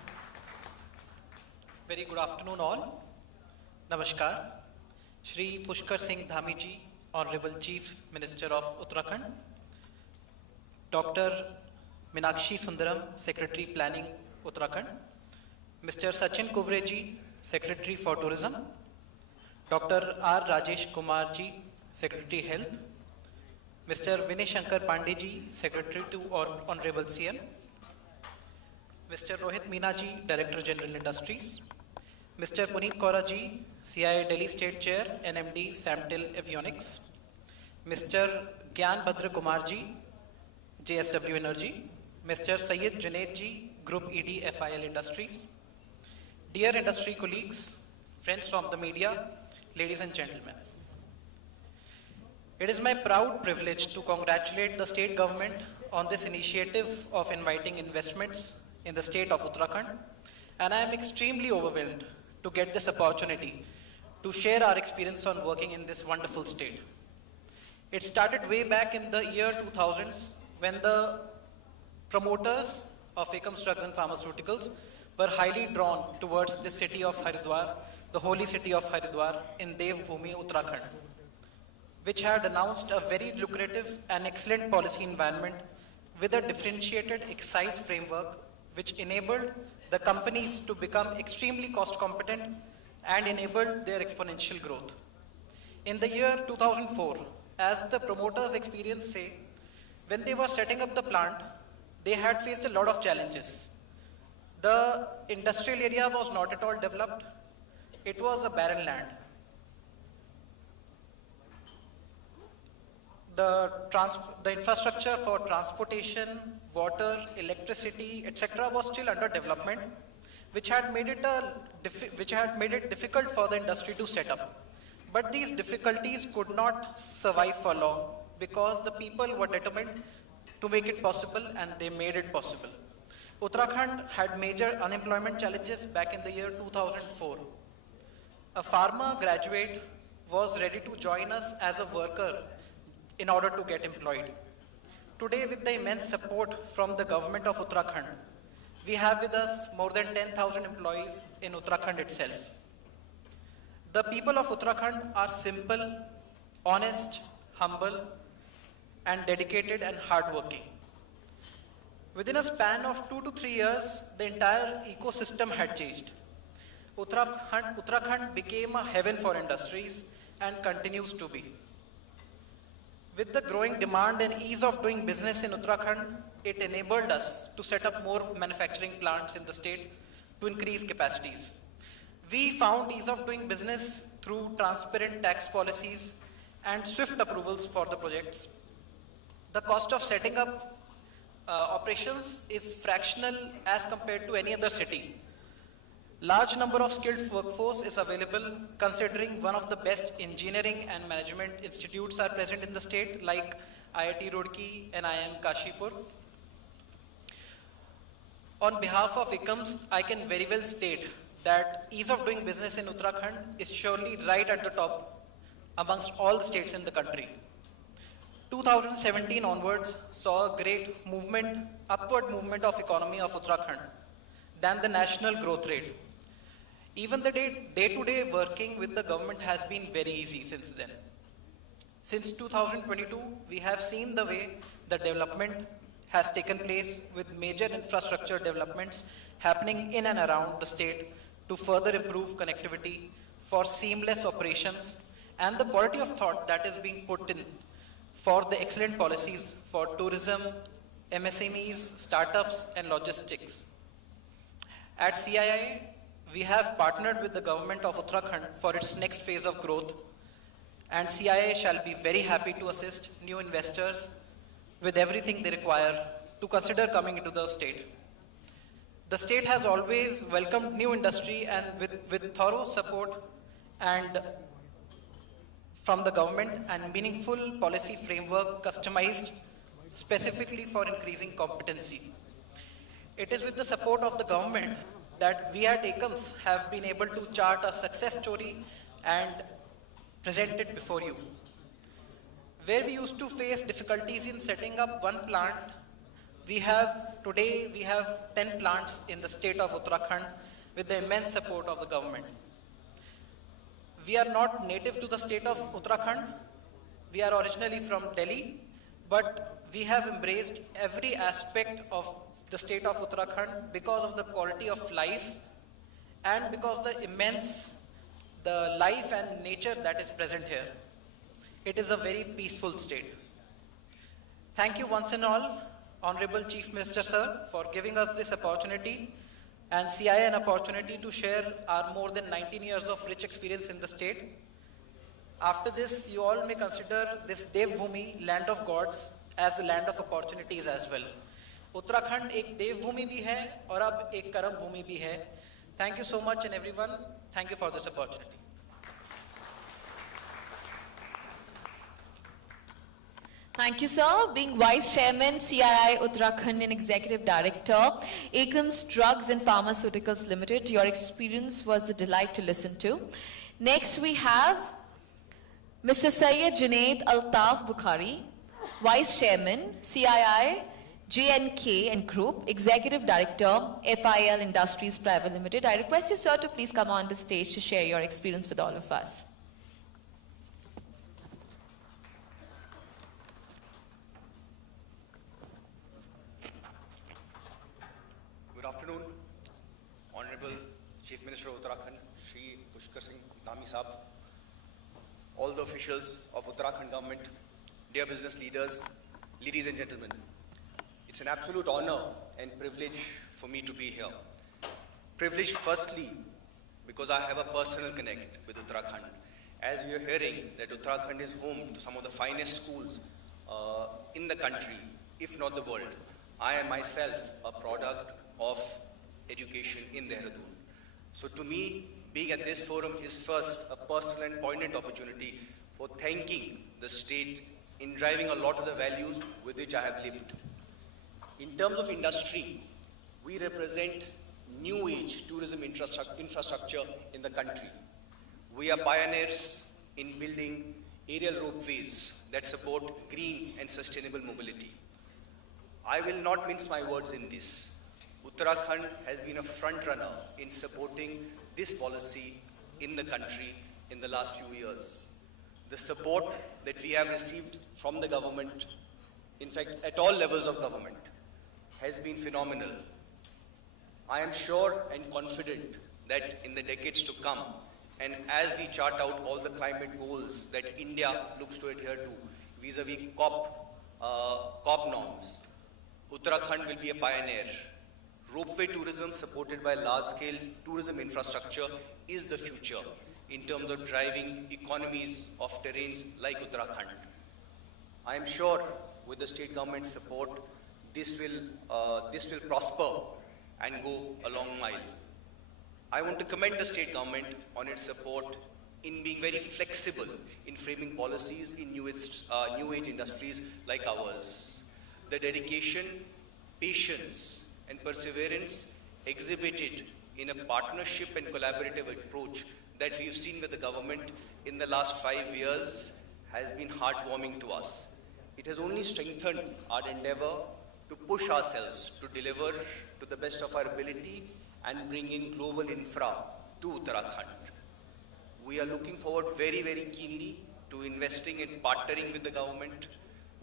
Very good afternoon all. Namaskar. Shri Pushkar Singh Dhami ji, Honorable Chief Minister of Uttarakhand. Dr. Meenakshi Sundaram, Secretary Planning, Uttarakhand. Mr. Sachin Kuvre ji, Secretary for Tourism. Dr. R. Rajesh Kumar ji, Secretary Health. Mr. Vinay Shankar Pandey ji, Secretary to Honorable CM. Mr. Rohit Meena ji, Director General Industries. Mr. Puneet Kaura ji, CIA Delhi State Chair, NMD Samtel Avionics. Mr. Gyan Bhadra Kumar ji, JSW Energy. Mr. Syed Junaid ji, Group ED FIL Industries. Dear industry colleagues, friends from the media, ladies and gentlemen. It is my proud privilege to congratulate the state government on this initiative of inviting investments in the state of Uttarakhand, and I am extremely overwhelmed to get this opportunity to share our experience on working in this wonderful state. It started way back in the year 2000s when the promoters of Ekams Drugs and Pharmaceuticals were highly drawn towards the city of Haridwar, the holy city of Haridwar in Devbhoomi, Uttarakhand, which had announced a very lucrative and excellent policy environment with a differentiated excise framework which enabled the companies to become extremely cost competent and enabled their exponential growth. In the year 2004, as the promoters' experience say, when they were setting up the plant, they had faced a lot of challenges. The industrial area was not at all developed. It was a barren land. The infrastructure for transportation, water, electricity, etc. was still under development, which had made it difficult for the industry to set up. But these difficulties could not survive for long because the people were determined to make it possible, and they made it possible. Uttarakhand had major unemployment challenges back in the year 2004. A pharma graduate was ready to join us as a worker in order to get employed. Today, with the immense support from the government of Uttarakhand, we have with us more than 10,000 employees in Uttarakhand itself. The people of Uttarakhand are simple, honest, humble, and dedicated and hardworking. Within a span of 2 to 3 years, the entire ecosystem had changed. Uttarakhand became a heaven for industries and continues to be. With the growing demand and ease of doing business in Uttarakhand, it enabled us to set up more manufacturing plants in the state to increase capacities. We found ease of doing business through transparent tax policies and swift approvals for the projects. The cost of setting up operations is fractional as compared to any other city. Large number of skilled workforce is available considering one of the best engineering and management institutes are present in the state like IIT Roorkee and IIM Kashipur. On behalf of Ekams, I can very well state that ease of doing business in Uttarakhand is surely right at the top amongst all the states in the country. 2017 onwards saw a great movement, upward movement of economy of Uttarakhand than the national growth rate. Even the day-to-day working with the government has been very easy since then. Since 2022, we have seen the way the development has taken place with major infrastructure developments happening in and around the state to further improve connectivity for seamless operations and the quality of thought that is being put in for the excellent policies for tourism, MSMEs, startups, and logistics. At CII, we have partnered with the government of Uttarakhand for its next phase of growth, and CII shall be very happy to assist new investors with everything they require to consider coming into the state. The state has always welcomed new industry and with thorough support and from the government and meaningful policy framework customized specifically for increasing competency. It is with the support of the government that we at Ekams have been able to chart a success story and present it before you. Where we used to face difficulties in setting up one plant, today we have 10 plants in the state of Uttarakhand with the immense support of the government. We are not native to the state of Uttarakhand. We are originally from Delhi, but we have embraced every aspect of the state of Uttarakhand because of the quality of life and because the life and nature that is present here. It is a very peaceful state. Thank you once and all, Honorable Chief Minister Sir, for giving us this opportunity and CII an opportunity to share our more than 19 years of rich experience in the state. After this, you all may consider this Devbhoomi, land of gods, as the land of opportunities as well. Uttarakhand एक देवभूमि भी है और अब एक कर्म भूमि भी है. Thank you so much and everyone. Thank you for this opportunity. Thank you, sir. Being Vice Chairman, CII Uttarakhand and Executive Director, Ekams Drugs and Pharmaceuticals Limited, your experience was a delight to listen to. Next, we have Mr. Syed Junaid Altaf Bukhari, Vice Chairman, CII, JNK and Group, Executive Director, FIL Industries Private Limited. I request you, sir, to please come on the stage to share your experience with all of us. Good afternoon, Honorable Chief Minister of Uttarakhand, Shri Pushkar Singh Dhami Sahab, all the officials of Uttarakhand government, dear business leaders, ladies and gentlemen. It's an absolute honor and privilege for me to be here. Privilege firstly because I have a personal connect with Uttarakhand. As we are hearing that Uttarakhand is home to some of the finest schools in the country, if not the world. I am myself a product of education in Dehradun. So to me, being at this forum is first a personal and poignant opportunity for thanking the state in driving a lot of the values with which I have lived. In terms of industry, we represent new age tourism infrastructure in the country. We are pioneers in building aerial ropeways that support green and sustainable mobility. I will not mince my words in this. Uttarakhand has been a front runner in supporting this policy in the country in the last few years. The support that we have received from the government, in fact, at all levels of government, has been phenomenal. I am sure and confident that in the decades to come, and as we chart out all the climate goals that India looks to adhere to vis-a-vis COP norms, Uttarakhand will be a pioneer. Ropeway tourism supported by large-scale tourism infrastructure is the future in terms of driving economies of terrains like Uttarakhand. I am sure with the state government's support, this will prosper and go a long mile. I want to commend the state government on its support in being very flexible in framing policies in new age industries like ours. The dedication, patience, and perseverance exhibited in a partnership and collaborative approach that we've seen with the government in the last 5 years has been heartwarming to us. It has only strengthened our endeavor to push ourselves to deliver to the best of our ability and bring in global infra to Uttarakhand. We are looking forward very, very keenly to investing and partnering with the government.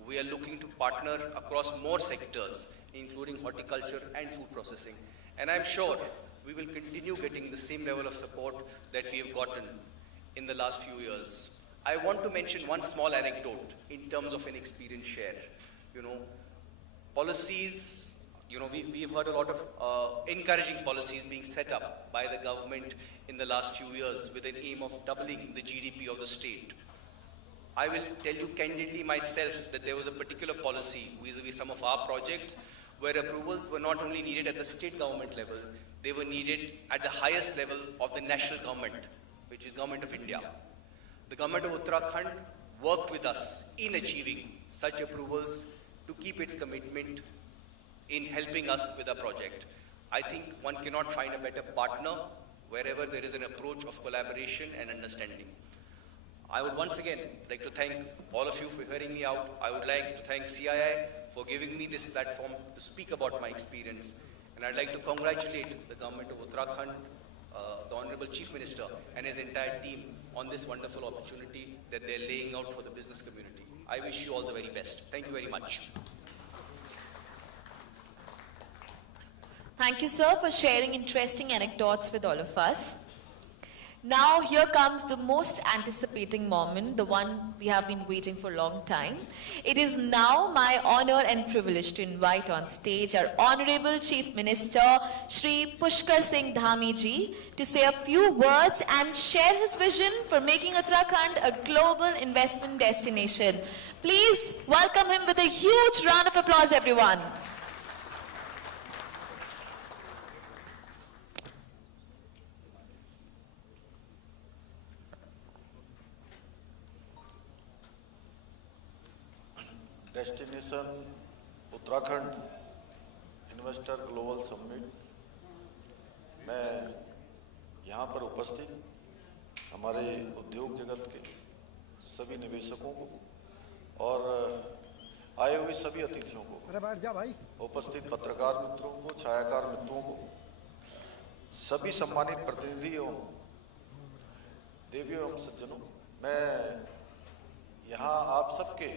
We are looking to partner across more sectors, including horticulture and food processing. And I'm sure we will continue getting the same level of support that we have gotten in the last few years. I want to mention one small anecdote in terms of an experience share. Policies, we've heard a lot of encouraging policies being set up by the government in the last few years with an aim of doubling the GDP of the state. I will tell you candidly myself that there was a particular policy vis-a-vis some of our projects where approvals were not only needed at the state government level, they were needed at the highest level of the national government, which is Government of India. The Government of Uttarakhand worked with us in achieving such approvals to keep its commitment in helping us with our project. I think one cannot find a better partner wherever there is an approach of collaboration and understanding. I would once again like to thank all of you for hearing me out. I would like to thank CII for giving me this platform to speak about my experience. And I'd like to congratulate the Government of Uttarakhand, the Honorable Chief Minister and his entire team on this wonderful opportunity that they're laying out for the business community. I wish you all the very best. Thank you very much. Thank you, sir, for sharing interesting anecdotes with all of us. Now, here comes the most anticipating moment, the one we have been waiting for a long time. It is now my honor and privilege to invite on stage our Honorable Chief Minister, Shri Pushkar Singh Dhami ji, to say a few words and share his vision for making Uttarakhand a global investment destination. Please welcome him with a huge round of applause, everyone. Destination Uttarakhand investor global summit में यहाँ पर उपस्थित हमारे उद्योग जगत के सभी निवेशकों को और आए हुए सभी अतिथियों को, अरे बैठ जा भाई। उपस्थित पत्रकार मित्रों को, छायाकार मित्रों को, सभी सम्मानित प्रतिनिधियों, देवियों एवं सज्जनों, मैं यहाँ आप सबके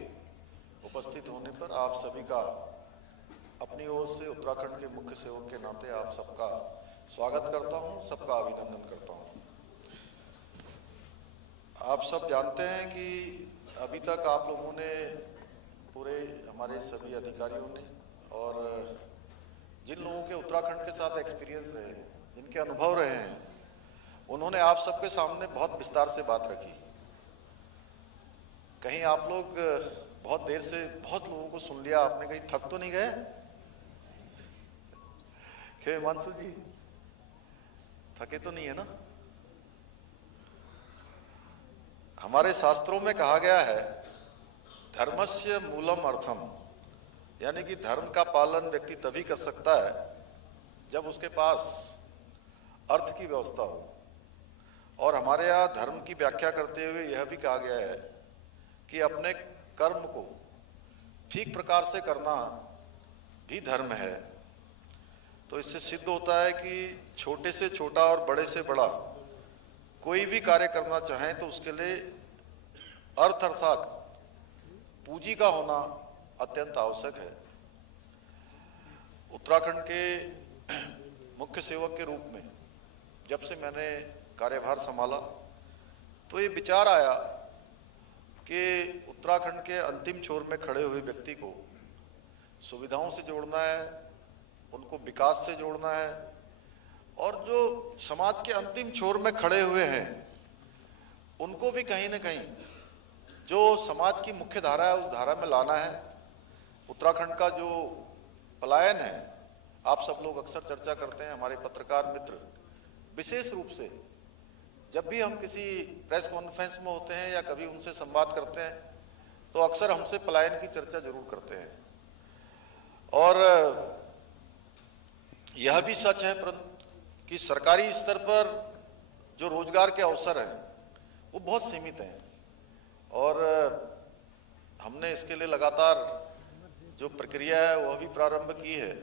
उपस्थित होने पर आप सभी का अपनी ओर से उत्तराखंड के मुख्य सेवक के नाते आप सबका स्वागत करता हूँ, सबका अभिनंदन करता हूँ। आप सब जानते हैं कि अभी तक आप लोगों ने, पूरे हमारे सभी अधिकारियों ने और जिन लोगों के उत्तराखंड के साथ एक्सपीरियंस रहे हैं, जिनके अनुभव रहे हैं, उन्होंने आप सबके सामने बहुत विस्तार से बात रखी। कहीं आप लोग बहुत देर से बहुत लोगों को सुन लिया आपने, कहीं थक तो नहीं गए? क्या हिमांशु जी, थके तो नहीं है ना? हमारे शास्त्रों में कहा गया है धर्मस्य मूलम अर्थम, यानी कि धर्म का पालन व्यक्ति तभी कर सकता है जब उसके पास अर्थ की व्यवस्था हो। और हमारे यहाँ धर्म की व्याख्या करते हुए यह भी कहा गया है कि अपने कर्म को ठीक प्रकार से करना भी धर्म है। तो इससे सिद्ध होता है कि छोटे से छोटा और बड़े से बड़ा कोई भी कार्य करना चाहें तो उसके लिए अर्थ अर्थात पूंजी का होना अत्यंत आवश्यक है। उत्तराखंड के मुख्य सेवक के रूप में जब से मैंने कार्यभार संभाला तो ये विचार आया कि उत्तराखंड के अंतिम छोर में खड़े हुए व्यक्ति को सुविधाओं से जोड़ना है, उनको विकास से जोड़ना है, और जो समाज के अंतिम छोर में खड़े हुए हैं उनको भी कहीं न कहीं जो समाज की मुख्य धारा है उस धारा में लाना है। उत्तराखंड का जो पलायन है, आप सब लोग अक्सर चर्चा करते हैं, हमारे पत्रकार मित्र विशेष रूप से जब भी हम किसी प्रेस कॉन्फ्रेंस में होते हैं या कभी उनसे संवाद करते हैं तो अक्सर हमसे पलायन की चर्चा जरूर करते हैं। और यह भी सच है कि सरकारी स्तर पर जो रोजगार के अवसर हैं वो बहुत सीमित हैं, और हमने इसके लिए लगातार जो प्रक्रिया है वह भी प्रारंभ की है।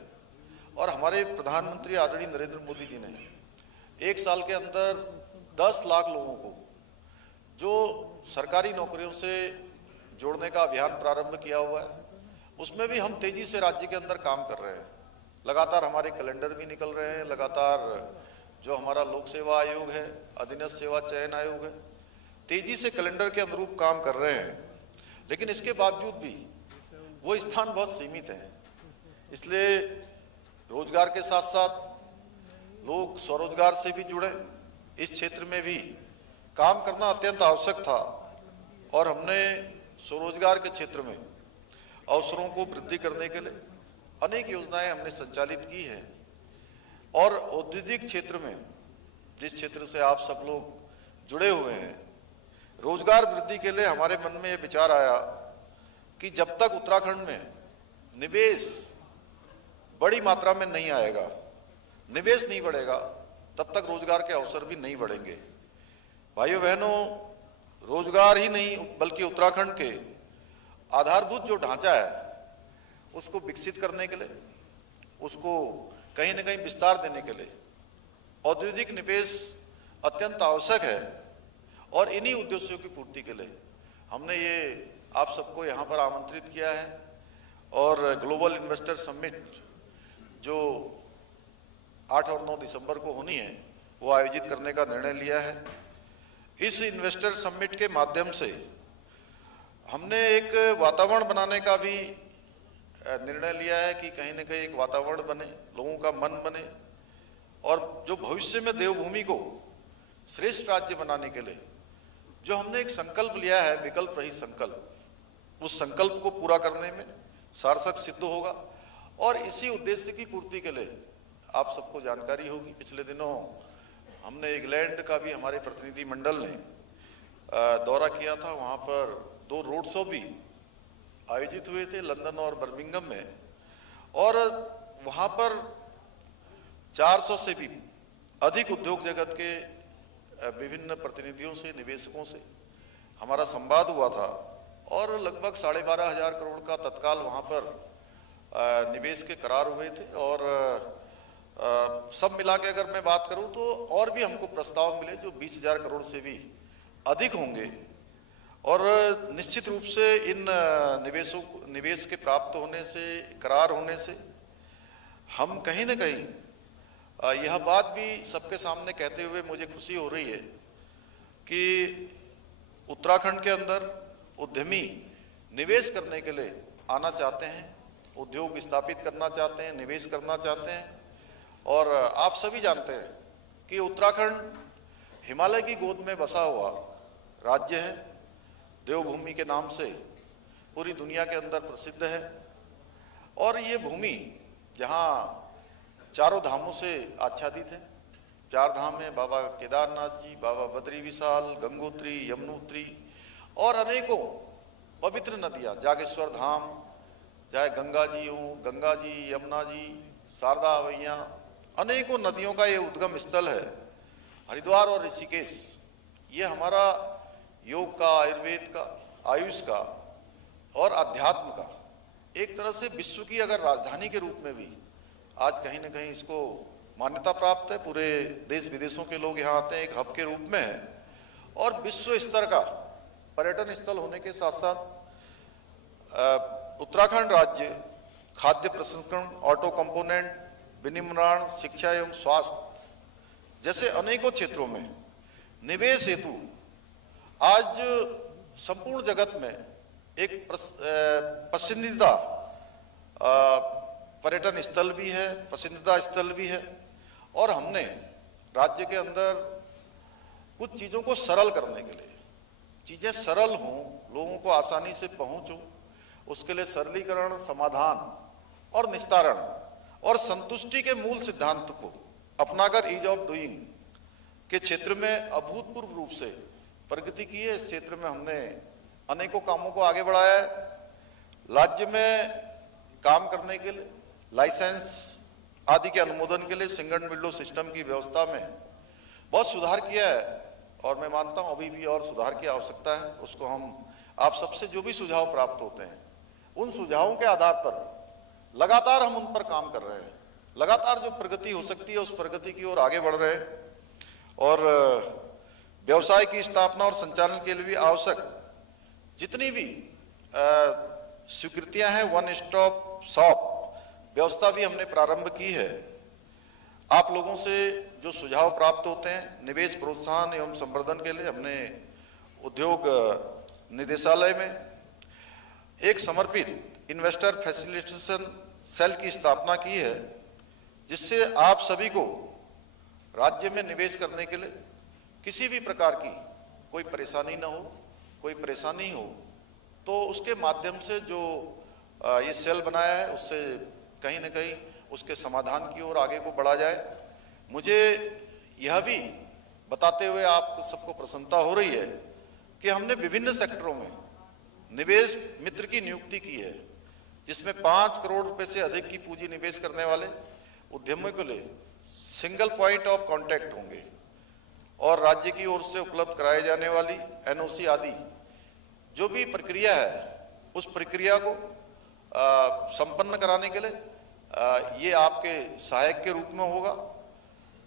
और हमारे प्रधानमंत्री आदरणीय नरेंद्र मोदी जी ने 1 साल के अंदर 10 लाख लोगों को जो सरकारी नौकरियों से जोड़ने का अभियान प्रारंभ किया हुआ है, उसमें भी हम तेजी से राज्य के अंदर काम कर रहे हैं। लगातार हमारे कैलेंडर भी निकल रहे हैं, लगातार जो हमारा लोक सेवा आयोग है, अधीनस्थ सेवा चयन आयोग है, तेजी से कैलेंडर के अनुरूप काम कर रहे हैं। लेकिन इसके बावजूद भी वो स्थान बहुत सीमित हैं। इसलिए रोजगार के साथ साथ लोग स्वरोजगार से भी जुड़े, इस क्षेत्र में भी काम करना अत्यंत आवश्यक था। और हमने स्वरोजगार के क्षेत्र में अवसरों को वृद्धि करने के लिए अनेक योजनाएं हमने संचालित की हैं। और औद्योगिक क्षेत्र में, जिस क्षेत्र से आप सब लोग जुड़े हुए हैं, रोजगार वृद्धि के लिए हमारे मन में ये विचार आया कि जब तक उत्तराखंड में निवेश बड़ी मात्रा में नहीं आएगा, निवेश नहीं बढ़ेगा, तब तक रोजगार के अवसर भी नहीं बढ़ेंगे। भाइयों बहनों, रोजगार ही नहीं बल्कि उत्तराखंड के आधारभूत जो ढांचा है उसको विकसित करने के लिए, उसको कहीं न कहीं विस्तार देने के लिए औद्योगिक निवेश अत्यंत आवश्यक है। और इन्हीं उद्देश्यों की पूर्ति के लिए हमने ये आप सबको यहाँ पर आमंत्रित किया है और ग्लोबल इन्वेस्टर समिट जो 8 और 9 दिसंबर को होनी है वो आयोजित करने का निर्णय लिया है। इस इन्वेस्टर समिट के माध्यम से हमने एक वातावरण बनाने का भी निर्णय लिया है कि कहीं न कहीं एक वातावरण बने, लोगों का मन बने, और जो भविष्य में देवभूमि को श्रेष्ठ राज्य बनाने के लिए जो हमने एक संकल्प लिया है, विकल्प रहित संकल्प, उस संकल्प को पूरा करने में सार्थक सिद्ध होगा। और इसी उद्देश्य की पूर्ति के लिए आप सबको जानकारी होगी, पिछले दिनों हमने इंग्लैंड का भी हमारे प्रतिनिधि मंडल ने दौरा किया था। वहाँ पर 2 रोड शो भी आयोजित हुए थे, लंदन और बर्मिंघम में, और वहाँ पर 400 से भी अधिक उद्योग जगत के विभिन्न प्रतिनिधियों से, निवेशकों से हमारा संवाद हुआ था और लगभग 12,500 करोड़ का तत्काल वहाँ पर निवेश के करार हुए थे। और सब मिला के अगर मैं बात करूं तो और भी हमको प्रस्ताव मिले जो 20,000 करोड़ से भी अधिक होंगे। और निश्चित रूप से इन निवेश के प्राप्त होने से, करार होने से हम कहीं न कहीं यह बात भी सबके सामने कहते हुए मुझे खुशी हो रही है कि उत्तराखंड के अंदर उद्यमी निवेश करने के लिए आना चाहते हैं, उद्योग स्थापित करना चाहते हैं, निवेश करना चाहते हैं। और आप सभी जानते हैं कि उत्तराखंड हिमालय की गोद में बसा हुआ राज्य है, देवभूमि के नाम से पूरी दुनिया के अंदर प्रसिद्ध है। और ये भूमि जहाँ चारों धामों से आच्छादित है, 4 धाम है, बाबा केदारनाथ जी, बाबा बद्री विशाल, गंगोत्री, यमुनोत्री और अनेकों पवित्र नदियाँ, जागेश्वर धाम, चाहे गंगा जी हो, गंगा जी, यमुना जी, शारदा अवैया, अनेकों नदियों का ये उद्गम स्थल है। हरिद्वार और ऋषिकेश ये हमारा योग का, आयुर्वेद का, आयुष का और अध्यात्म का एक तरह से विश्व की अगर राजधानी के रूप में भी आज कहीं न कहीं इसको मान्यता प्राप्त है। पूरे देश विदेशों के लोग यहाँ आते हैं, एक हब के रूप में है। और विश्व स्तर का पर्यटन स्थल होने के साथ साथ उत्तराखंड राज्य खाद्य प्रसंस्करण, ऑटो कंपोनेंट, विनिर्माण, शिक्षा एवं स्वास्थ्य जैसे अनेकों क्षेत्रों में निवेश हेतु आज संपूर्ण जगत में एक पसंदीदा पर्यटन स्थल भी है, पसंदीदा स्थल भी है। और हमने राज्य के अंदर कुछ चीज़ों को सरल करने के लिए, चीज़ें सरल हों, लोगों को आसानी से पहुँच हो, उसके लिए सरलीकरण, समाधान और निस्तारण और संतुष्टि के मूल सिद्धांत को अपनाकर ईज ऑफ डूइंग के क्षेत्र में अभूतपूर्व रूप से प्रगति की है। इस क्षेत्र में हमने अनेकों कामों को आगे बढ़ाया है। राज्य में काम करने के लिए लाइसेंस आदि के अनुमोदन के लिए सिंगल विंडो सिस्टम की व्यवस्था में बहुत सुधार किया है और मैं मानता हूं अभी भी और सुधार की आवश्यकता है। उसको हम आप सबसे जो भी सुझाव प्राप्त होते हैं उन सुझावों के आधार पर लगातार हम उन पर काम कर रहे हैं। लगातार जो प्रगति हो सकती है उस प्रगति की ओर आगे बढ़ रहे हैं। और व्यवसाय की स्थापना और संचालन के लिए भी आवश्यक जितनी भी स्वीकृतियां हैं, वन स्टॉप शॉप व्यवस्था भी हमने प्रारंभ की है। आप लोगों से जो सुझाव प्राप्त होते हैं निवेश प्रोत्साहन एवं संवर्धन के लिए हमने उद्योग निदेशालय में एक समर्पित इन्वेस्टर फैसिलिटेशन सेल की स्थापना की है, जिससे आप सभी को राज्य में निवेश करने के लिए किसी भी प्रकार की कोई परेशानी न हो, कोई परेशानी हो तो उसके माध्यम से जो ये सेल बनाया है उससे कहीं न कहीं उसके समाधान की ओर आगे को बढ़ा जाए। मुझे यह भी बताते हुए आप सबको प्रसन्नता हो रही है कि हमने विभिन्न सेक्टरों में निवेश मित्र की नियुक्ति की है, जिसमें 5 करोड़ रुपए से अधिक की पूंजी निवेश करने वाले उद्यमियों के लिए सिंगल पॉइंट ऑफ कांटेक्ट होंगे और राज्य की ओर से उपलब्ध कराई जाने वाली एनओसी आदि जो भी प्रक्रिया है उस प्रक्रिया को संपन्न कराने के लिए ये आपके सहायक के रूप में होगा।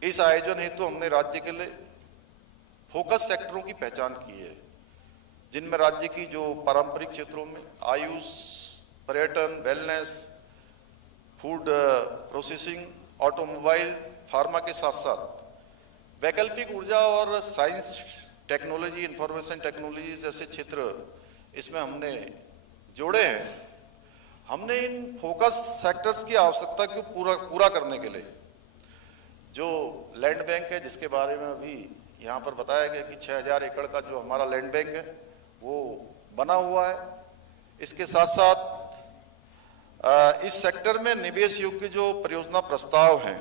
इस आयोजन हेतु हमने राज्य के लिए फोकस सेक्टरों की पहचान की है, जिनमें राज्य की जो पारंपरिक क्षेत्रों में आयुष, पर्यटन, wellness, food processing, automobile, pharma के साथ साथ वैकल्पिक ऊर्जा और साइंस, टेक्नोलॉजी, इंफॉर्मेशन टेक्नोलॉजी जैसे क्षेत्र इसमें हमने जोड़े हैं। हमने इन फोकस सेक्टर्स की आवश्यकता को पूरा करने के लिए जो लैंड बैंक है, जिसके बारे में अभी यहाँ पर बताया गया कि 6000 एकड़ का जो हमारा लैंड बैंक है वो बना हुआ है। इसके साथ साथ इस सेक्टर में निवेश योग्य जो परियोजना प्रस्ताव हैं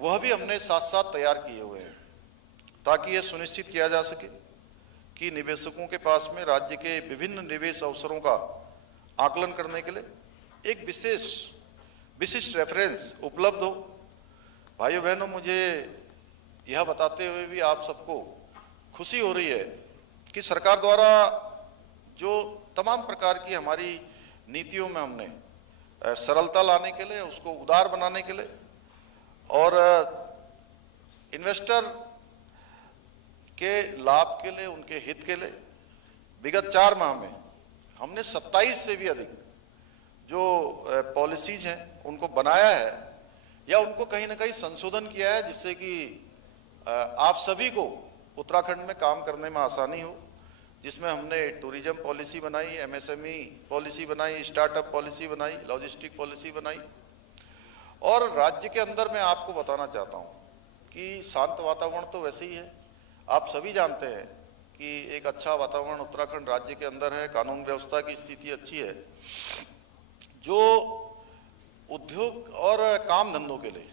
वह भी हमने साथ साथ तैयार किए हुए हैं, ताकि यह सुनिश्चित किया जा सके कि निवेशकों के पास में राज्य के विभिन्न निवेश अवसरों का आकलन करने के लिए एक विशिष्ट रेफरेंस उपलब्ध हो। भाइयों बहनों, मुझे यह बताते हुए भी आप सबको खुशी हो रही है कि सरकार द्वारा जो तमाम प्रकार की हमारी नीतियों में हमने सरलता लाने के लिए, उसको उदार बनाने के लिए और इन्वेस्टर के लाभ के लिए, उनके हित के लिए विगत 4 माह में हमने 27 से भी अधिक जो पॉलिसीज हैं उनको बनाया है या उनको कहीं ना कहीं संशोधन किया है, जिससे कि आप सभी को उत्तराखंड में काम करने में आसानी हो। जिसमें हमने टूरिज्म पॉलिसी बनाई, एमएसएमई पॉलिसी बनाई, स्टार्टअप पॉलिसी बनाई, लॉजिस्टिक पॉलिसी बनाई। और राज्य के अंदर मैं आपको बताना चाहता हूं कि शांत वातावरण तो वैसे ही है, आप सभी जानते हैं कि एक अच्छा वातावरण उत्तराखंड राज्य के अंदर है, कानून व्यवस्था की स्थिति अच्छी है, जो उद्योग और काम धंधों के लिए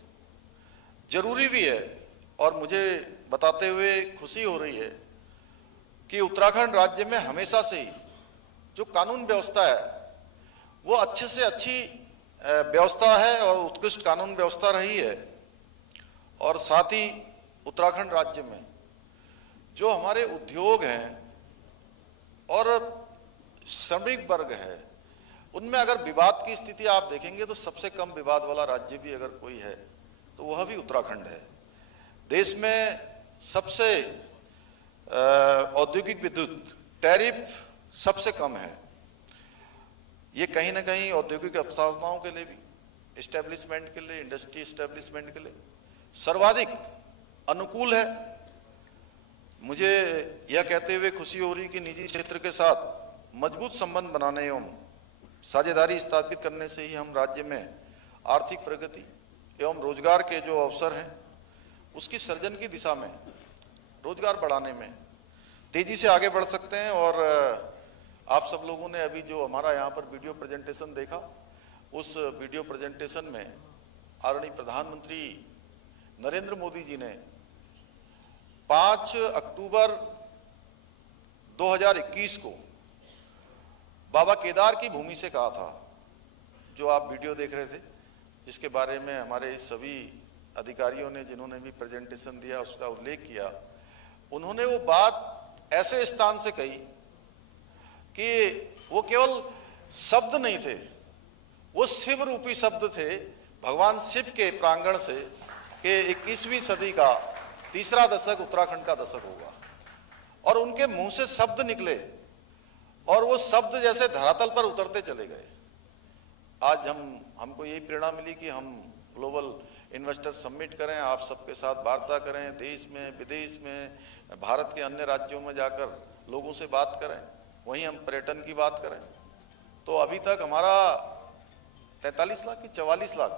जरूरी भी है। और मुझे बताते हुए खुशी हो रही है कि उत्तराखंड राज्य में हमेशा से ही जो कानून व्यवस्था है वो अच्छे से अच्छी व्यवस्था है और उत्कृष्ट कानून व्यवस्था रही है। और साथ ही उत्तराखंड राज्य में जो हमारे उद्योग हैं और श्रमिक वर्ग है, उनमें अगर विवाद की स्थिति आप देखेंगे तो सबसे कम विवाद वाला राज्य भी अगर कोई है तो वह भी उत्तराखंड है। देश में सबसे औद्योगिक विद्युत टैरिफ सबसे कम है। ये कहीं ना कहीं औद्योगिक अवस्थाओं के लिए भी, एस्टेब्लिशमेंट के लिए, इंडस्ट्री एस्टेब्लिशमेंट के लिए सर्वाधिक अनुकूल है। मुझे यह कहते हुए खुशी हो रही कि निजी क्षेत्र के साथ मजबूत संबंध बनाने एवं साझेदारी स्थापित करने से ही हम राज्य में आर्थिक प्रगति एवं रोजगार के जो अवसर हैं उसकी सृजन की दिशा में, रोजगार बढ़ाने में तेजी से आगे बढ़ सकते हैं। और आप सब लोगों ने अभी जो हमारा यहाँ पर वीडियो प्रेजेंटेशन देखा, उस वीडियो प्रेजेंटेशन में आदरणीय प्रधानमंत्री नरेंद्र मोदी जी ने 5 अक्टूबर 2021 को बाबा केदार की भूमि से कहा था, जो आप वीडियो देख रहे थे, जिसके बारे में हमारे सभी अधिकारियों ने जिन्होंने भी प्रेजेंटेशन दिया उसका उल्लेख किया। उन्होंने वो बात ऐसे स्थान से कही कि वो केवल शब्द नहीं थे, वो शिव रूपी शब्द थे भगवान शिव के प्रांगण से कि 21वीं सदी का तीसरा दशक उत्तराखंड का दशक होगा। और उनके मुंह से शब्द निकले और वो शब्द जैसे धरातल पर उतरते चले गए। आज हमको यही प्रेरणा मिली कि हम ग्लोबल इन्वेस्टर समिट करें, आप सबके साथ वार्ता करें, देश में, विदेश में, भारत के अन्य राज्यों में जाकर लोगों से बात करें, वहीं हम पर्यटन की बात करें। तो अभी तक हमारा 43 लाख की 44 लाख,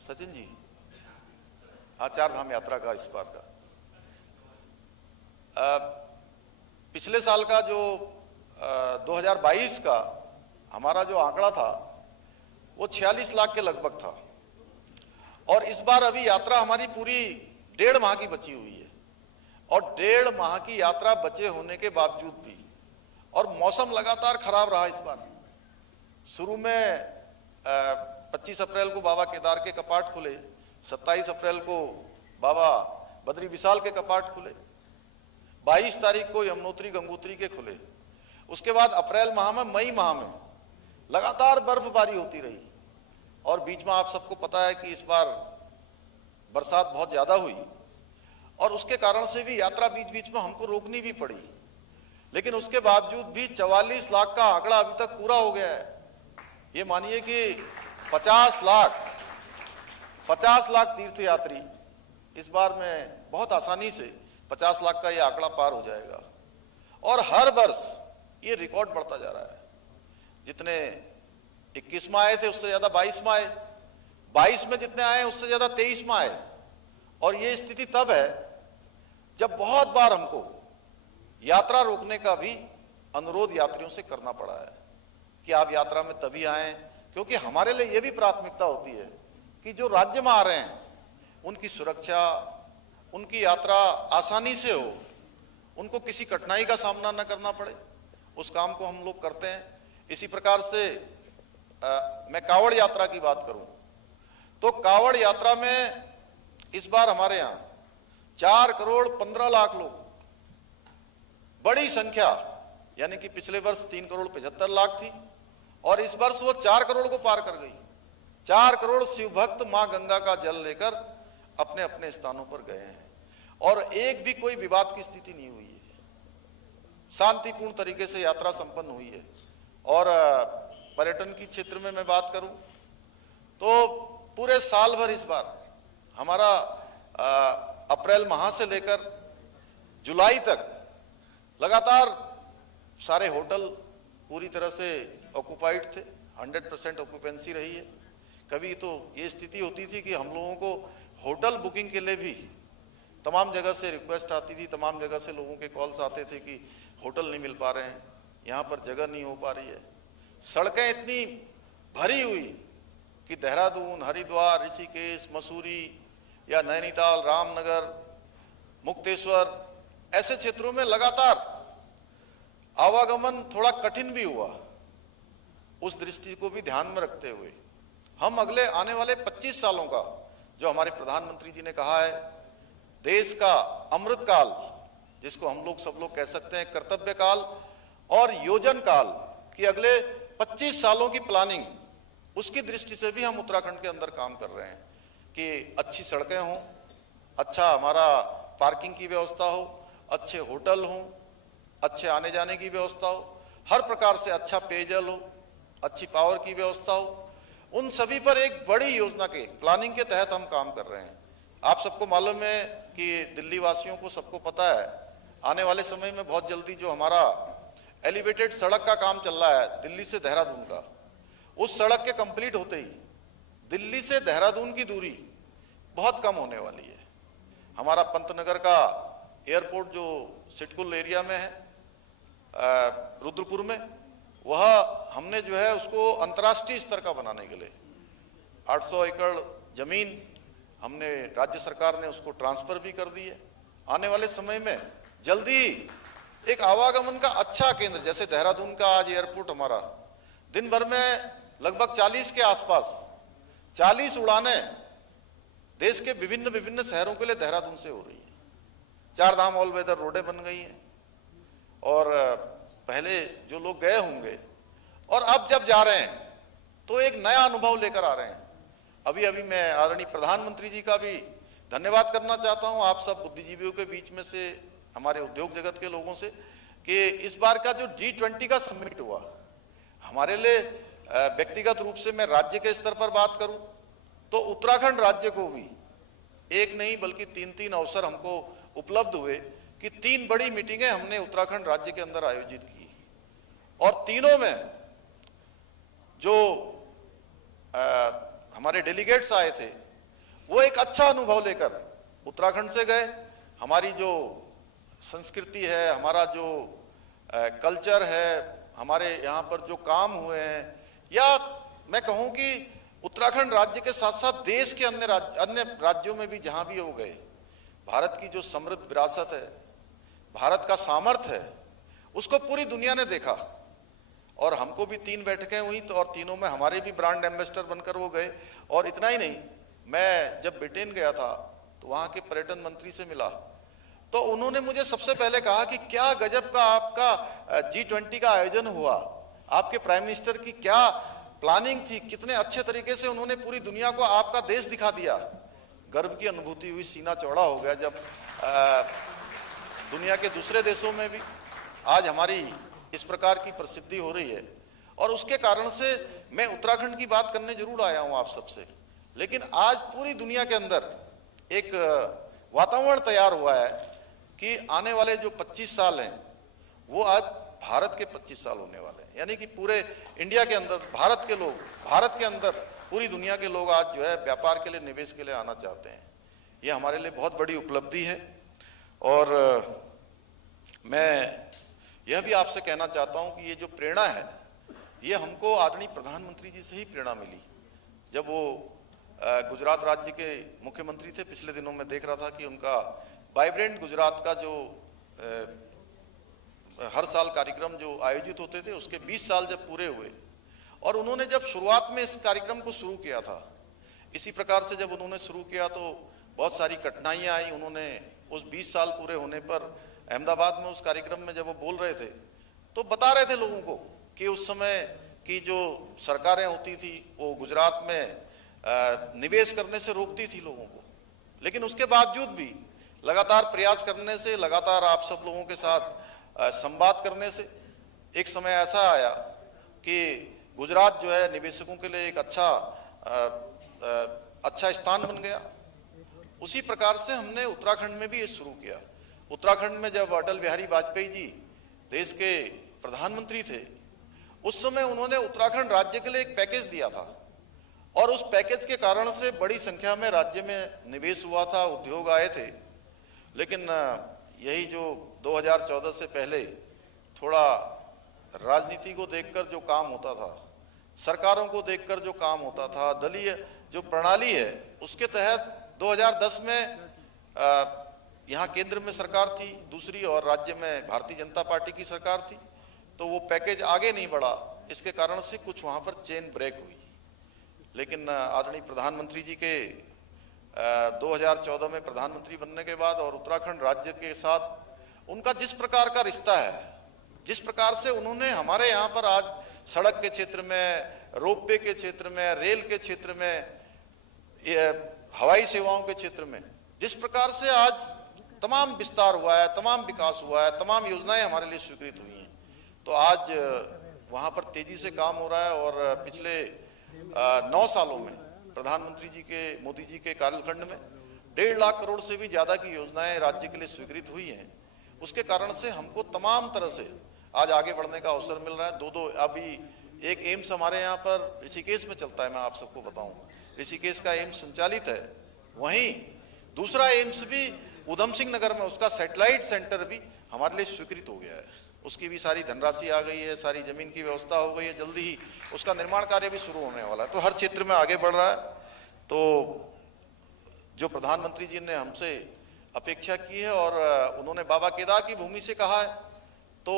सचिन जी, हाँ, 4 धाम यात्रा का इस बार का पिछले साल का जो 2022 का हमारा जो आंकड़ा था वो 46 लाख के लगभग था। और इस बार अभी यात्रा हमारी पूरी 1.5 माह की बची हुई है। और 1.5 माह की यात्रा बचे होने के बावजूद भी, और मौसम लगातार खराब रहा इस बार। शुरू में 25 अप्रैल को बाबा केदार के कपाट खुले, 27 अप्रैल को बाबा बद्री विशाल के कपाट खुले, 22 तारीख को यमुनोत्री गंगोत्री के खुले। उसके बाद अप्रैल माह में, मई माह में लगातार बर्फबारी होती रही। और बीच में आप सबको पता है कि इस बार बरसात बहुत ज्यादा हुई और उसके कारण से भी यात्रा बीच बीच में हमको रोकनी भी पड़ी। लेकिन उसके बावजूद भी 44 लाख का आंकड़ा अभी तक पूरा हो गया है। ये मानिए कि 50 लाख तीर्थयात्री इस बार में बहुत आसानी से 50 लाख का ये आंकड़ा पार हो जाएगा। और हर वर्ष ये रिकॉर्ड बढ़ता जा रहा है। जितने 21 में आए थे उससे ज्यादा 22 में आए, 22 में जितने आए उससे ज्यादा 23 में आए। और ये स्थिति तब है जब बहुत बार हमको यात्रा रोकने का भी अनुरोध यात्रियों से करना पड़ा है कि आप यात्रा में तभी आएं, क्योंकि हमारे लिए ये भी प्राथमिकता होती है कि जो राज्य में आ रहे हैं उनकी सुरक्षा, उनकी यात्रा आसानी से हो, उनको किसी कठिनाई का सामना न करना पड़े। उस काम को हम लोग करते हैं। इसी प्रकार से मैं कावड़ यात्रा की बात करूं तो कावड़ यात्रा में इस बार हमारे यहाँ 4 करोड़ 15 लाख लोग बड़ी संख्या, यानी कि पिछले वर्ष 3,75,00,000 थी और इस वर्ष वो 4 करोड़ को पार कर गई। 4 करोड़ शिव भक्त मां गंगा का जल लेकर अपने अपने स्थानों पर गए हैं और एक भी कोई विवाद की स्थिति नहीं हुई है। शांतिपूर्ण तरीके से यात्रा संपन्न हुई है। और पर्यटन की क्षेत्र में मैं बात करूं तो पूरे साल भर इस बार हमारा अप्रैल माह से लेकर जुलाई तक लगातार सारे होटल पूरी तरह से ऑक्युपाइड थे। 100% ऑक्यूपेंसी रही है। कभी तो ये स्थिति होती थी कि हम लोगों को होटल बुकिंग के लिए भी तमाम जगह से रिक्वेस्ट आती थी, तमाम जगह से लोगों के कॉल्स आते थे कि होटल नहीं मिल पा रहे हैं, यहाँ पर जगह नहीं हो पा रही है। सड़कें इतनी भरी हुई कि देहरादून, हरिद्वार, ऋषिकेश, मसूरी या नैनीताल, रामनगर, मुक्तेश्वर ऐसे क्षेत्रों में लगातार आवागमन थोड़ा कठिन भी हुआ। उस दृष्टि को भी ध्यान में रखते हुए हम अगले आने वाले 25 सालों का, जो हमारे प्रधानमंत्री जी ने कहा है, देश का अमृत काल, जिसको हम लोग सब लोग कह सकते हैं कर्तव्य काल और योजन काल, कि अगले 25 सालों की प्लानिंग, उसकी दृष्टि से भी हम उत्तराखंड के अंदर काम कर रहे हैं कि अच्छी सड़कें हों, अच्छा हमारा पार्किंग की व्यवस्था हो, अच्छे होटल हों, अच्छे आने जाने की व्यवस्था हो, हर प्रकार से अच्छा पेयजल हो, अच्छी पावर की व्यवस्था हो। उन सभी पर एक बड़ी योजना के प्लानिंग के तहत हम काम कर रहे हैं। आप सबको मालूम है कि दिल्ली वासियों को सबको पता है, आने वाले समय में बहुत जल्दी जो हमारा एलिवेटेड सड़क का काम चल रहा है दिल्ली से देहरादून का, उस सड़क के कंप्लीट होते ही दिल्ली से देहरादून की दूरी बहुत कम होने वाली है। हमारा पंतनगर का एयरपोर्ट जो सिटकुल एरिया में है, रुद्रपुर में, वह हमने जो है उसको अंतर्राष्ट्रीय स्तर का बनाने के लिए 800 एकड़ जमीन हमने, राज्य सरकार ने उसको ट्रांसफर भी कर दी है। आने वाले समय में जल्दी एक आवागमन का अच्छा केंद्र, जैसे देहरादून का आज एयरपोर्ट हमारा दिन भर में लगभग 40 के आसपास 40 उड़ानें देश के विभिन्न विभिन्न शहरों के लिए देहरादून से हो रही है। 4 धाम ऑल वेदर रोडें बन गई हैं और पहले जो लोग गए होंगे और अब जब जा रहे हैं तो एक नया अनुभव लेकर आ रहे हैं। अभी अभी मैं आदरणीय प्रधानमंत्री जी का भी धन्यवाद करना चाहता हूं, आप सब बुद्धिजीवियों के बीच में से, हमारे उद्योग जगत के लोगों से, कि इस बार का जो G20 का समिट हुआ, हमारे लिए व्यक्तिगत रूप से मैं राज्य के स्तर पर बात करूं तो उत्तराखंड राज्य को भी एक नहीं बल्कि 3-3 अवसर हमको उपलब्ध हुए कि 3 बड़ी मीटिंगें हमने उत्तराखंड राज्य के अंदर आयोजित की और तीनों में जो हमारे डेलीगेट्स आए थे वो एक अच्छा अनुभव लेकर उत्तराखंड से गए। हमारी जो संस्कृति है, हमारा जो कल्चर है, हमारे यहाँ पर जो काम हुए हैं, या मैं कहूँ कि उत्तराखंड राज्य के साथ साथ देश के अन्य राज्यों में भी जहाँ भी वो गए, भारत की जो समृद्ध विरासत है, भारत का सामर्थ्य है, उसको पूरी दुनिया ने देखा। और हमको भी 3 बैठकें हुई तो, और तीनों में हमारे भी ब्रांड एम्बेसडर बनकर वो गए। और इतना ही नहीं, मैं जब ब्रिटेन गया था तो वहाँ के पर्यटन मंत्री से मिला तो उन्होंने मुझे सबसे पहले कहा कि क्या गजब का आपका G20 का आयोजन हुआ, आपके प्राइम मिनिस्टर की क्या प्लानिंग थी, कितने अच्छे तरीके से उन्होंने पूरी दुनिया को आपका देश दिखा दिया। गर्व की अनुभूति हुई, सीना चौड़ा हो गया जब दुनिया के दूसरे देशों में भी आज हमारी इस प्रकार की प्रसिद्धि हो रही है। और उसके कारण से मैं उत्तराखंड की बात करने जरूर आया हूं आप सबसे, लेकिन आज पूरी दुनिया के अंदर एक वातावरण तैयार हुआ है कि आने वाले जो 25 साल हैं वो आज भारत के 25 साल होने वाले हैं। यानी कि पूरे इंडिया के अंदर भारत के लोग, भारत के अंदर पूरी दुनिया के लोग आज जो है व्यापार के लिए, निवेश के लिए आना चाहते हैं। ये हमारे लिए बहुत बड़ी उपलब्धि है। और मैं यह भी आपसे कहना चाहता हूं कि ये जो प्रेरणा है ये हमको आदरणीय प्रधानमंत्री जी से ही प्रेरणा मिली। जब वो गुजरात राज्य के मुख्यमंत्री थे, पिछले दिनों में देख रहा था कि उनका वाइब्रेंट गुजरात का जो हर साल कार्यक्रम जो आयोजित होते थे उसके 20 साल जब पूरे हुए और उन्होंने जब शुरुआत में इस कार्यक्रम को शुरू किया था, इसी प्रकार से जब उन्होंने शुरू किया तो बहुत सारी कठिनाइयां आई। उन्होंने उस 20 साल पूरे होने पर अहमदाबाद में उस कार्यक्रम में जब वो बोल रहे थे तो बता रहे थे लोगों को कि उस समय की जो सरकारें होती थी वो गुजरात में निवेश करने से रोकती थी लोगों को, लेकिन उसके बावजूद भी लगातार प्रयास करने से, लगातार आप सब लोगों के साथ संवाद करने से एक समय ऐसा आया कि गुजरात जो है निवेशकों के लिए एक अच्छा स्थान बन गया। उसी प्रकार से हमने उत्तराखंड में भी ये शुरू किया। उत्तराखंड में जब अटल बिहारी वाजपेयी जी देश के प्रधानमंत्री थे, उस समय उन्होंने उत्तराखंड राज्य के लिए एक पैकेज दिया था और उस पैकेज के कारण से बड़ी संख्या में राज्य में निवेश हुआ था, उद्योग आए थे। लेकिन यही जो 2014 से पहले थोड़ा राजनीति को देखकर जो काम होता था, सरकारों को देखकर जो काम होता था, दलीय जो प्रणाली है, उसके तहत 2010 में यहाँ केंद्र में सरकार थी दूसरी और राज्य में भारतीय जनता पार्टी की सरकार थी, तो वो पैकेज आगे नहीं बढ़ा। इसके कारण से कुछ वहाँ पर चेन ब्रेक हुई। लेकिन आदरणीय प्रधानमंत्री जी के 2014 में प्रधानमंत्री बनने के बाद और उत्तराखंड राज्य के साथ उनका जिस प्रकार का रिश्ता है, जिस प्रकार से उन्होंने हमारे यहाँ पर आज सड़क के क्षेत्र में, रोपवे के क्षेत्र में, रेल के क्षेत्र में, हवाई सेवाओं के क्षेत्र में जिस प्रकार से आज तमाम विस्तार हुआ है, तमाम विकास हुआ है, तमाम योजनाएं हमारे लिए स्वीकृत हुई हैं, तो आज वहाँ पर तेजी से काम हो रहा है। और पिछले 9 सालों में प्रधानमंत्री जी के, मोदी जी के कार्यकाल में 1.5 लाख करोड़ से भी ज्यादा की योजनाएं राज्य के लिए स्वीकृत हुई हैं। उसके कारण से हमको तमाम तरह से आज आगे बढ़ने का अवसर मिल रहा है। अभी एक एम्स हमारे यहाँ पर ऋषिकेश में चलता है, मैं आप सबको बताऊं, ऋषिकेश का एम्स संचालित है। वहीं दूसरा एम्स भी उधम सिंह नगर में, उसका सैटेलाइट सेंटर भी हमारे लिए स्वीकृत हो गया है। उसकी भी सारी धनराशि आ गई है, सारी जमीन की व्यवस्था हो गई है, जल्दी ही उसका निर्माण कार्य भी शुरू होने वाला है। तो हर क्षेत्र में आगे बढ़ रहा है। तो जो प्रधानमंत्री जी ने हमसे अपेक्षा की है और उन्होंने बाबा केदार की भूमि से कहा है, तो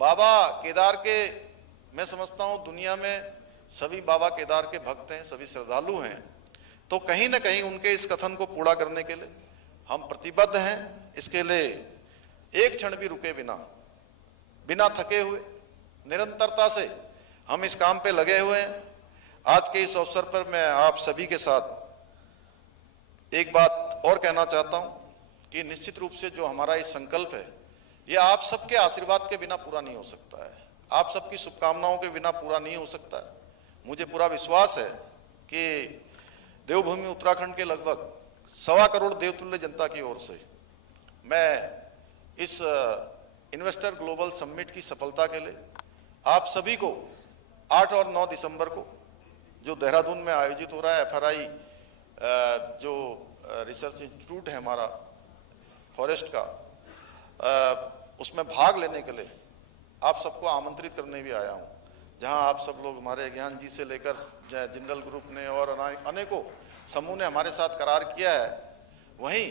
बाबा केदार के, मैं समझता हूँ दुनिया में सभी बाबा केदार के भक्त हैं, सभी श्रद्धालु हैं, तो कहीं ना कहीं उनके इस कथन को पूरा करने के लिए हम प्रतिबद्ध हैं। इसके लिए एक क्षण भी रुके बिना थके हुए निरंतरता से हम इस काम पे लगे हुए हैं। आज के इस अवसर पर मैं आप सभी के साथ एक बात और कहना चाहता हूं कि निश्चित रूप से जो हमारा ये संकल्प है, ये आप सबके आशीर्वाद के बिना पूरा नहीं हो सकता है, आप सबकी शुभकामनाओं के बिना पूरा नहीं हो सकता है। मुझे पूरा विश्वास है कि देवभूमि उत्तराखंड के लगभग 1.25 करोड़ देवतुल्य जनता की ओर से मैं इस इन्वेस्टर ग्लोबल समिट की सफलता के लिए आप सभी को 8 और 9 दिसंबर को जो देहरादून में आयोजित हो रहा है FRI जो रिसर्च इंस्टीट्यूट है हमारा फॉरेस्ट का, उसमें भाग लेने के लिए आप सबको आमंत्रित करने भी आया हूं, जहां आप सब लोग, हमारे ज्ञान जी से लेकर जिंदल ग्रुप ने और अनेकों समूह ने हमारे साथ करार किया है। वहीं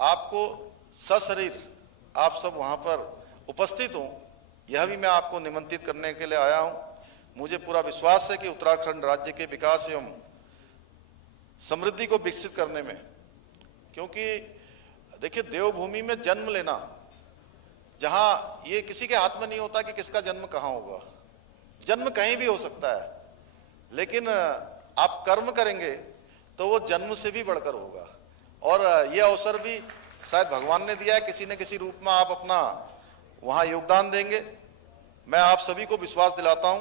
आपको सशरीर आप सब वहां पर उपस्थित हों, यह भी मैं आपको निमंत्रित करने के लिए आया हूं। मुझे पूरा विश्वास है कि उत्तराखंड राज्य के विकास एवं समृद्धि को विकसित करने में, क्योंकि देखिए देवभूमि में जन्म लेना, जहां ये किसी के हाथ में नहीं होता कि किसका जन्म कहां होगा, जन्म कहीं भी हो सकता है, लेकिन आप कर्म करेंगे तो वो जन्म से भी बढ़कर होगा। और ये अवसर भी शायद भगवान ने दिया है, किसी न किसी रूप में आप अपना वहां योगदान देंगे। मैं आप सभी को विश्वास दिलाता हूं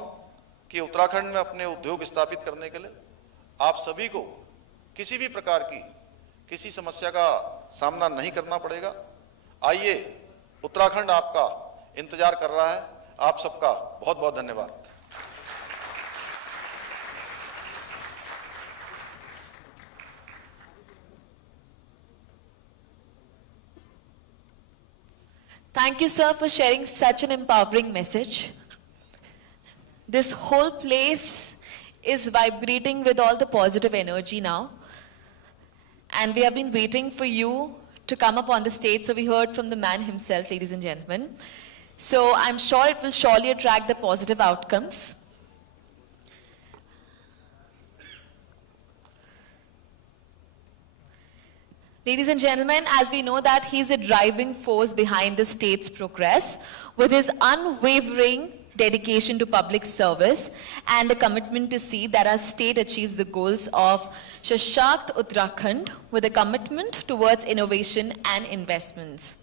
कि उत्तराखंड में अपने उद्योग स्थापित करने के लिए आप सभी को किसी भी प्रकार की किसी समस्या का सामना नहीं करना पड़ेगा। आइए, उत्तराखंड आपका इंतजार कर रहा है। आप सबका बहुत बहुत धन्यवाद। Thank you, sir, for sharing such an empowering message. This whole place is vibrating with all the positive energy now. And we have been waiting for you to come up on the stage. So we heard from the man himself, ladies and gentlemen. So I'm sure it will surely attract the positive outcomes. Ladies and gentlemen, as we know that he's a driving force behind the state's progress with his unwavering dedication to public service and a commitment to see that our state achieves the goals of Shashakt Uttarakhand with a commitment towards innovation and investments.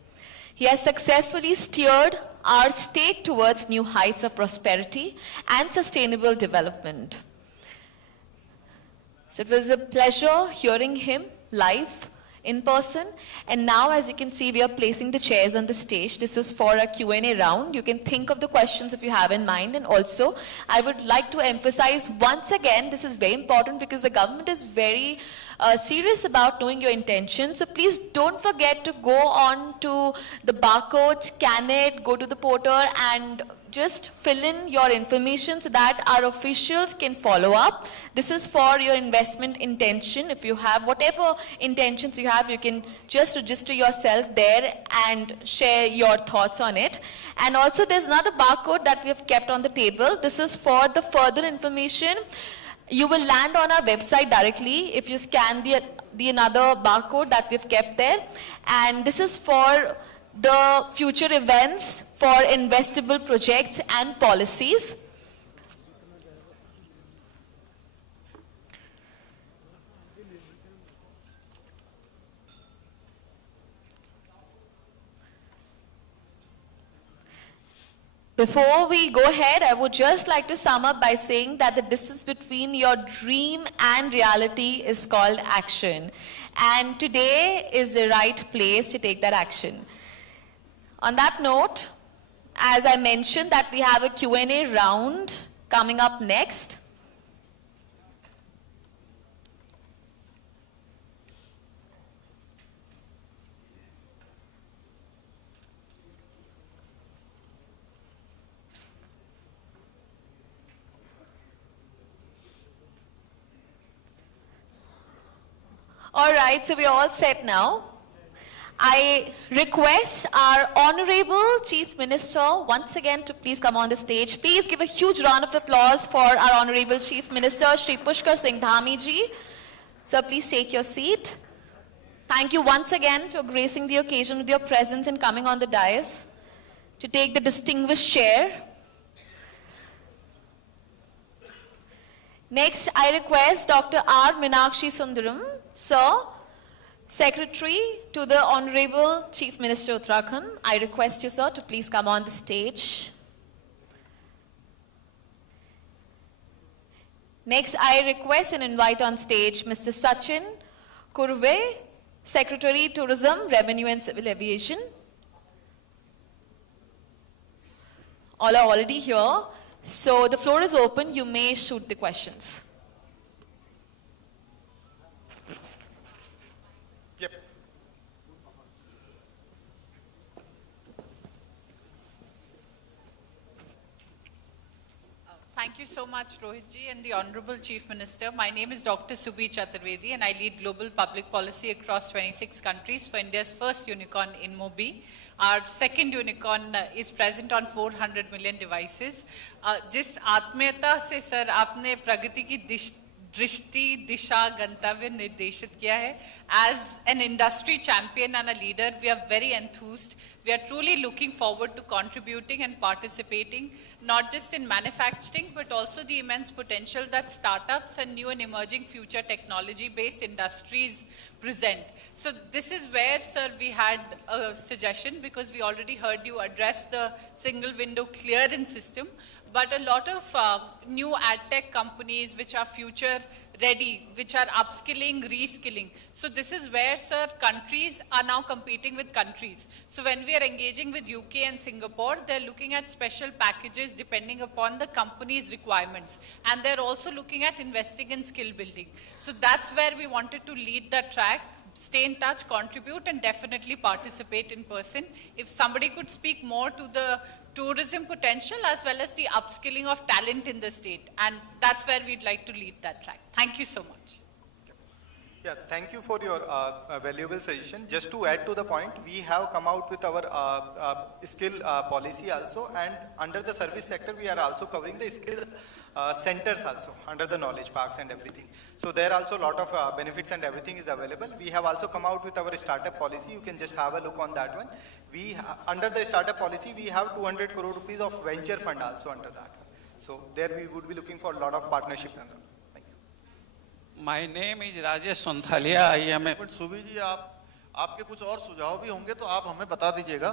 He has successfully steered our state towards new heights of prosperity and sustainable development. So it was a pleasure hearing him live in person, and now as you can see we are placing the chairs on the stage. This is for a Q&A round. You can think of the questions if you have in mind, and also I would like to emphasize once again, this is very important because the government is very serious about knowing your intentions. So please don't forget to go on to the barcode, scan it, go to the portal and just fill in your information so that our officials can follow up. This is for your investment intention. If you have whatever intentions you have, you can just register yourself there and share your thoughts on it. And also there's another barcode that we have kept on the table. This is for the further information. You will land on our website directly if you scan the another barcode that we've kept there. And this is for the future events for investable projects and policies. Before we go ahead, I would just like to sum up by saying that the distance between your dream and reality is called action. And today is the right place to take that action. On that note, as I mentioned that we have a Q&A round coming up next. All right, so we're all set now. I request our Honorable Chief Minister once again to please come on the stage. Please give a huge round of applause for our Honorable Chief Minister, Shri Pushkar Singh Dhami ji. Sir, please take your seat. Thank you once again for gracing the occasion with your presence and coming on the dais to take the distinguished chair. Next, I request Dr. R. Meenakshi Sundaram, Sir, Secretary to the Honorable Chief Minister Uttarakhand. I request you, sir, to please come on the stage. Next, I request and invite on stage Mr. Sachin Kurve, Secretary, Tourism, Revenue and Civil Aviation. All are already here, so the floor is open. You may shoot the questions. Thank you so much, Rohit ji and the Honorable Chief Minister. My name is Dr. Subhi Chaturvedi and I lead global public policy across 26 countries for India's first unicorn, InMobi. Our second unicorn is present on 400 million devices. जिस आत्मीयता से sir आपने प्रगति की दृष्टि दिशा गंतव्य निर्देशित किया है, as an industry champion and a leader, we are very enthused. We are truly looking forward to contributing and participating, not just in manufacturing, but also the immense potential that startups and new and emerging future technology-based industries present. So this is where, sir, we had a suggestion, because we already heard you address the single window clearance system, but a lot of new ad tech companies which are future ready, which are upskilling, reskilling. So this is where, sir, countries are now competing with countries. So when we are engaging with UK and Singapore, they're looking at special packages depending upon the company's requirements. And they're also looking at investing in skill building. So that's where we wanted to lead that track, stay in touch, contribute, and definitely participate in person. If somebody could speak more to the tourism potential as well as the upskilling of talent in the state. And that's where we'd like to lead that track. Thank you so much. Yeah, thank you for your valuable suggestion. Just to add to the point, we have come out with our skill policy also, and under the service sector, we are also covering the skill centers also, under the knowledge parks and everything. So there also a lot of benefits and everything is available. We have also come out with our startup policy. You can just have a look on that one. Under the startup policy, we have 200 crore rupees of venture fund also under that one. So there we would be looking for a lot of partnership. My name is Rajesh Sonthalia. I am a... but Subi ji आपके कुछ और सुझाव भी होंगे तो आप हमें बता दीजिएगा,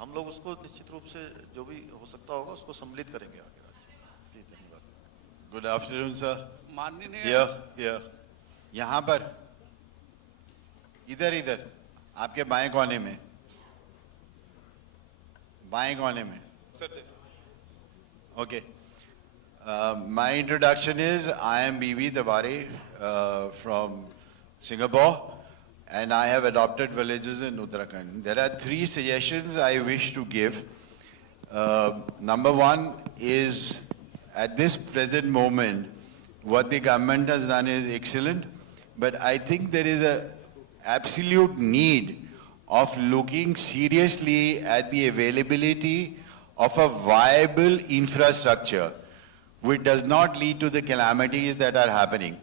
हम लोग उसको निश्चित रूप से जो भी हो सकता होगा उसको सम्मिलित करेंगे आगे। जी धन्यवाद। Good afternoon sir. माननीय यहाँ पर इधर आपके बाएं कोने में, okay. My introduction is, I am B.V. Tawari from Singapore, and I have adopted villages in Uttarakhand. There are 3 suggestions I wish to give. Number 1 is, at this present moment, what the government has done is excellent, but I think there is an absolute need of looking seriously at the availability of a viable infrastructure which does not lead to the calamities that are happening.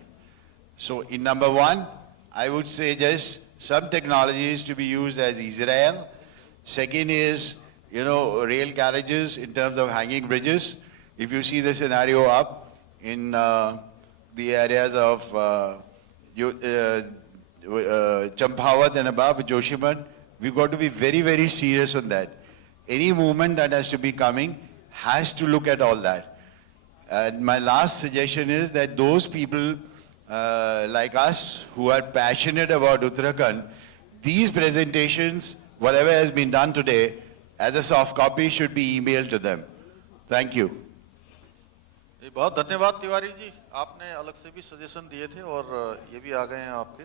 So in number 1, I would suggest some technologies to be used as Israel. Second is, rail carriages in terms of hanging bridges. If you see the scenario up in the areas of Champawat and above, Joshiman, we've got to be very, very serious on that. Any movement that has to be coming has to look at all that. And my last suggestion is that those people like us who are passionate about Uttarakhand, these presentations, whatever has been done today, as a soft copy should be emailed to them. Thank you. बहुत धन्यवाद तिवारी जी, आपने अलग से भी suggestion दिए थे और ये भी आ गए हैं आपके,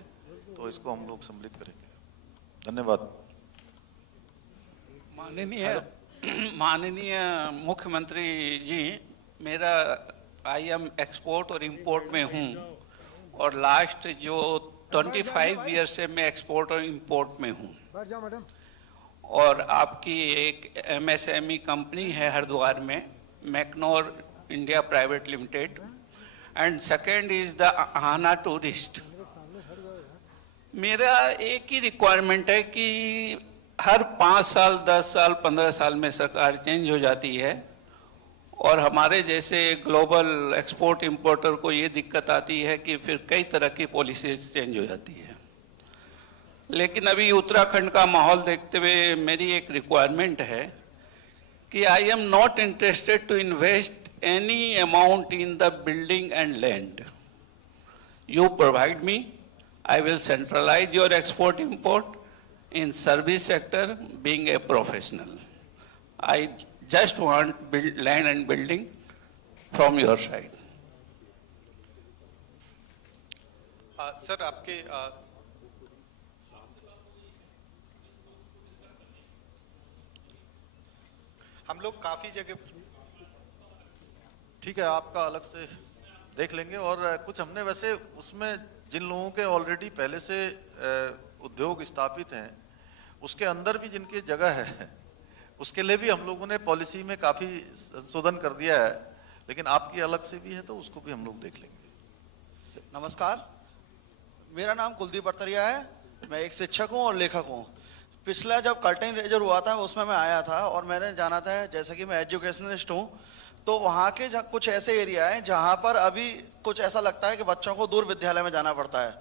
तो इसको हम लोग सम्मिलित करेंगे। धन्यवाद। माननीय मुख्यमंत्री जी, मेरा IM एक्सपोर्ट और इंपोर्ट में हूँ और लास्ट जो 25 ईयर से मैं एक्सपोर्ट और इंपोर्ट में हूँ, और आपकी एक MSME कंपनी है हरिद्वार में, Macnor India private limited, and second is the आना टूरिस्ट। मेरा एक ही रिक्वायरमेंट है कि हर 5 साल 10 साल 15 साल में सरकार चेंज हो जाती है और हमारे जैसे ग्लोबल एक्सपोर्ट इंपोर्टर को ये दिक्कत आती है कि फिर कई तरह की पॉलिसीज चेंज हो जाती है। लेकिन अभी उत्तराखंड का माहौल देखते हुए मेरी एक रिक्वायरमेंट है कि I am not interested to invest any amount in the building and land. You provide me, I will centralize your export import in service sector being a professional. I just want land and building from your side. Sir आपके हम लोग काफी जगह, ठीक है, आपका अलग से देख लेंगे। और कुछ हमने वैसे उसमें जिन लोगों के ऑलरेडी पहले से उद्योग स्थापित हैं, उसके अंदर भी जिनकी जगह है, उसके लिए भी हम लोगों ने पॉलिसी में काफ़ी संशोधन कर दिया है, लेकिन आपकी अलग से भी है तो उसको भी हम लोग देख लेंगे। नमस्कार, मेरा नाम कुलदीप बर्तरिया है, मैं एक शिक्षक हूँ और लेखक हूँ। पिछला जब कर्टेन रेजर हुआ था उसमें मैं आया था और मैंने जाना था, जैसे कि मैं एजुकेशनिस्ट हूँ, तो वहाँ के कुछ ऐसे एरिया हैं जहाँ पर अभी कुछ ऐसा लगता है कि बच्चों को दूर विद्यालय में जाना पड़ता है।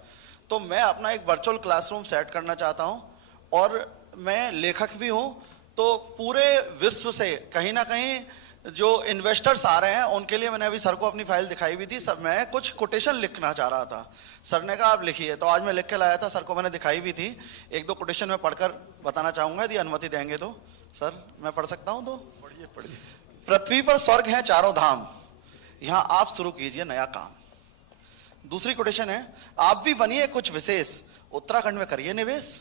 तो मैं अपना एक वर्चुअल क्लासरूम सेट करना चाहता हूँ और मैं लेखक भी हूँ, तो पूरे विश्व से कहीं ना कहीं जो इन्वेस्टर्स आ रहे हैं उनके लिए मैंने अभी सर को अपनी फाइल दिखाई भी थी। सब मैं कुछ कोटेशन लिखना चाह रहा था, सर ने कहा आप लिखिए, तो आज मैं लिख के लाया था, सर को मैंने दिखाई भी थी। 1-2 कोटेशन मैं पढ़कर बताना चाहूँगा यदि अनुमति देंगे तो। सर मैं पढ़ सकता हूँ तो? पढ़िए। पृथ्वी पर स्वर्ग हैं चारों धाम, यहाँ आप शुरू कीजिए नया काम। दूसरी कोटेशन है, आप भी बनिए कुछ विशेष, उत्तराखंड में करिए निवेश।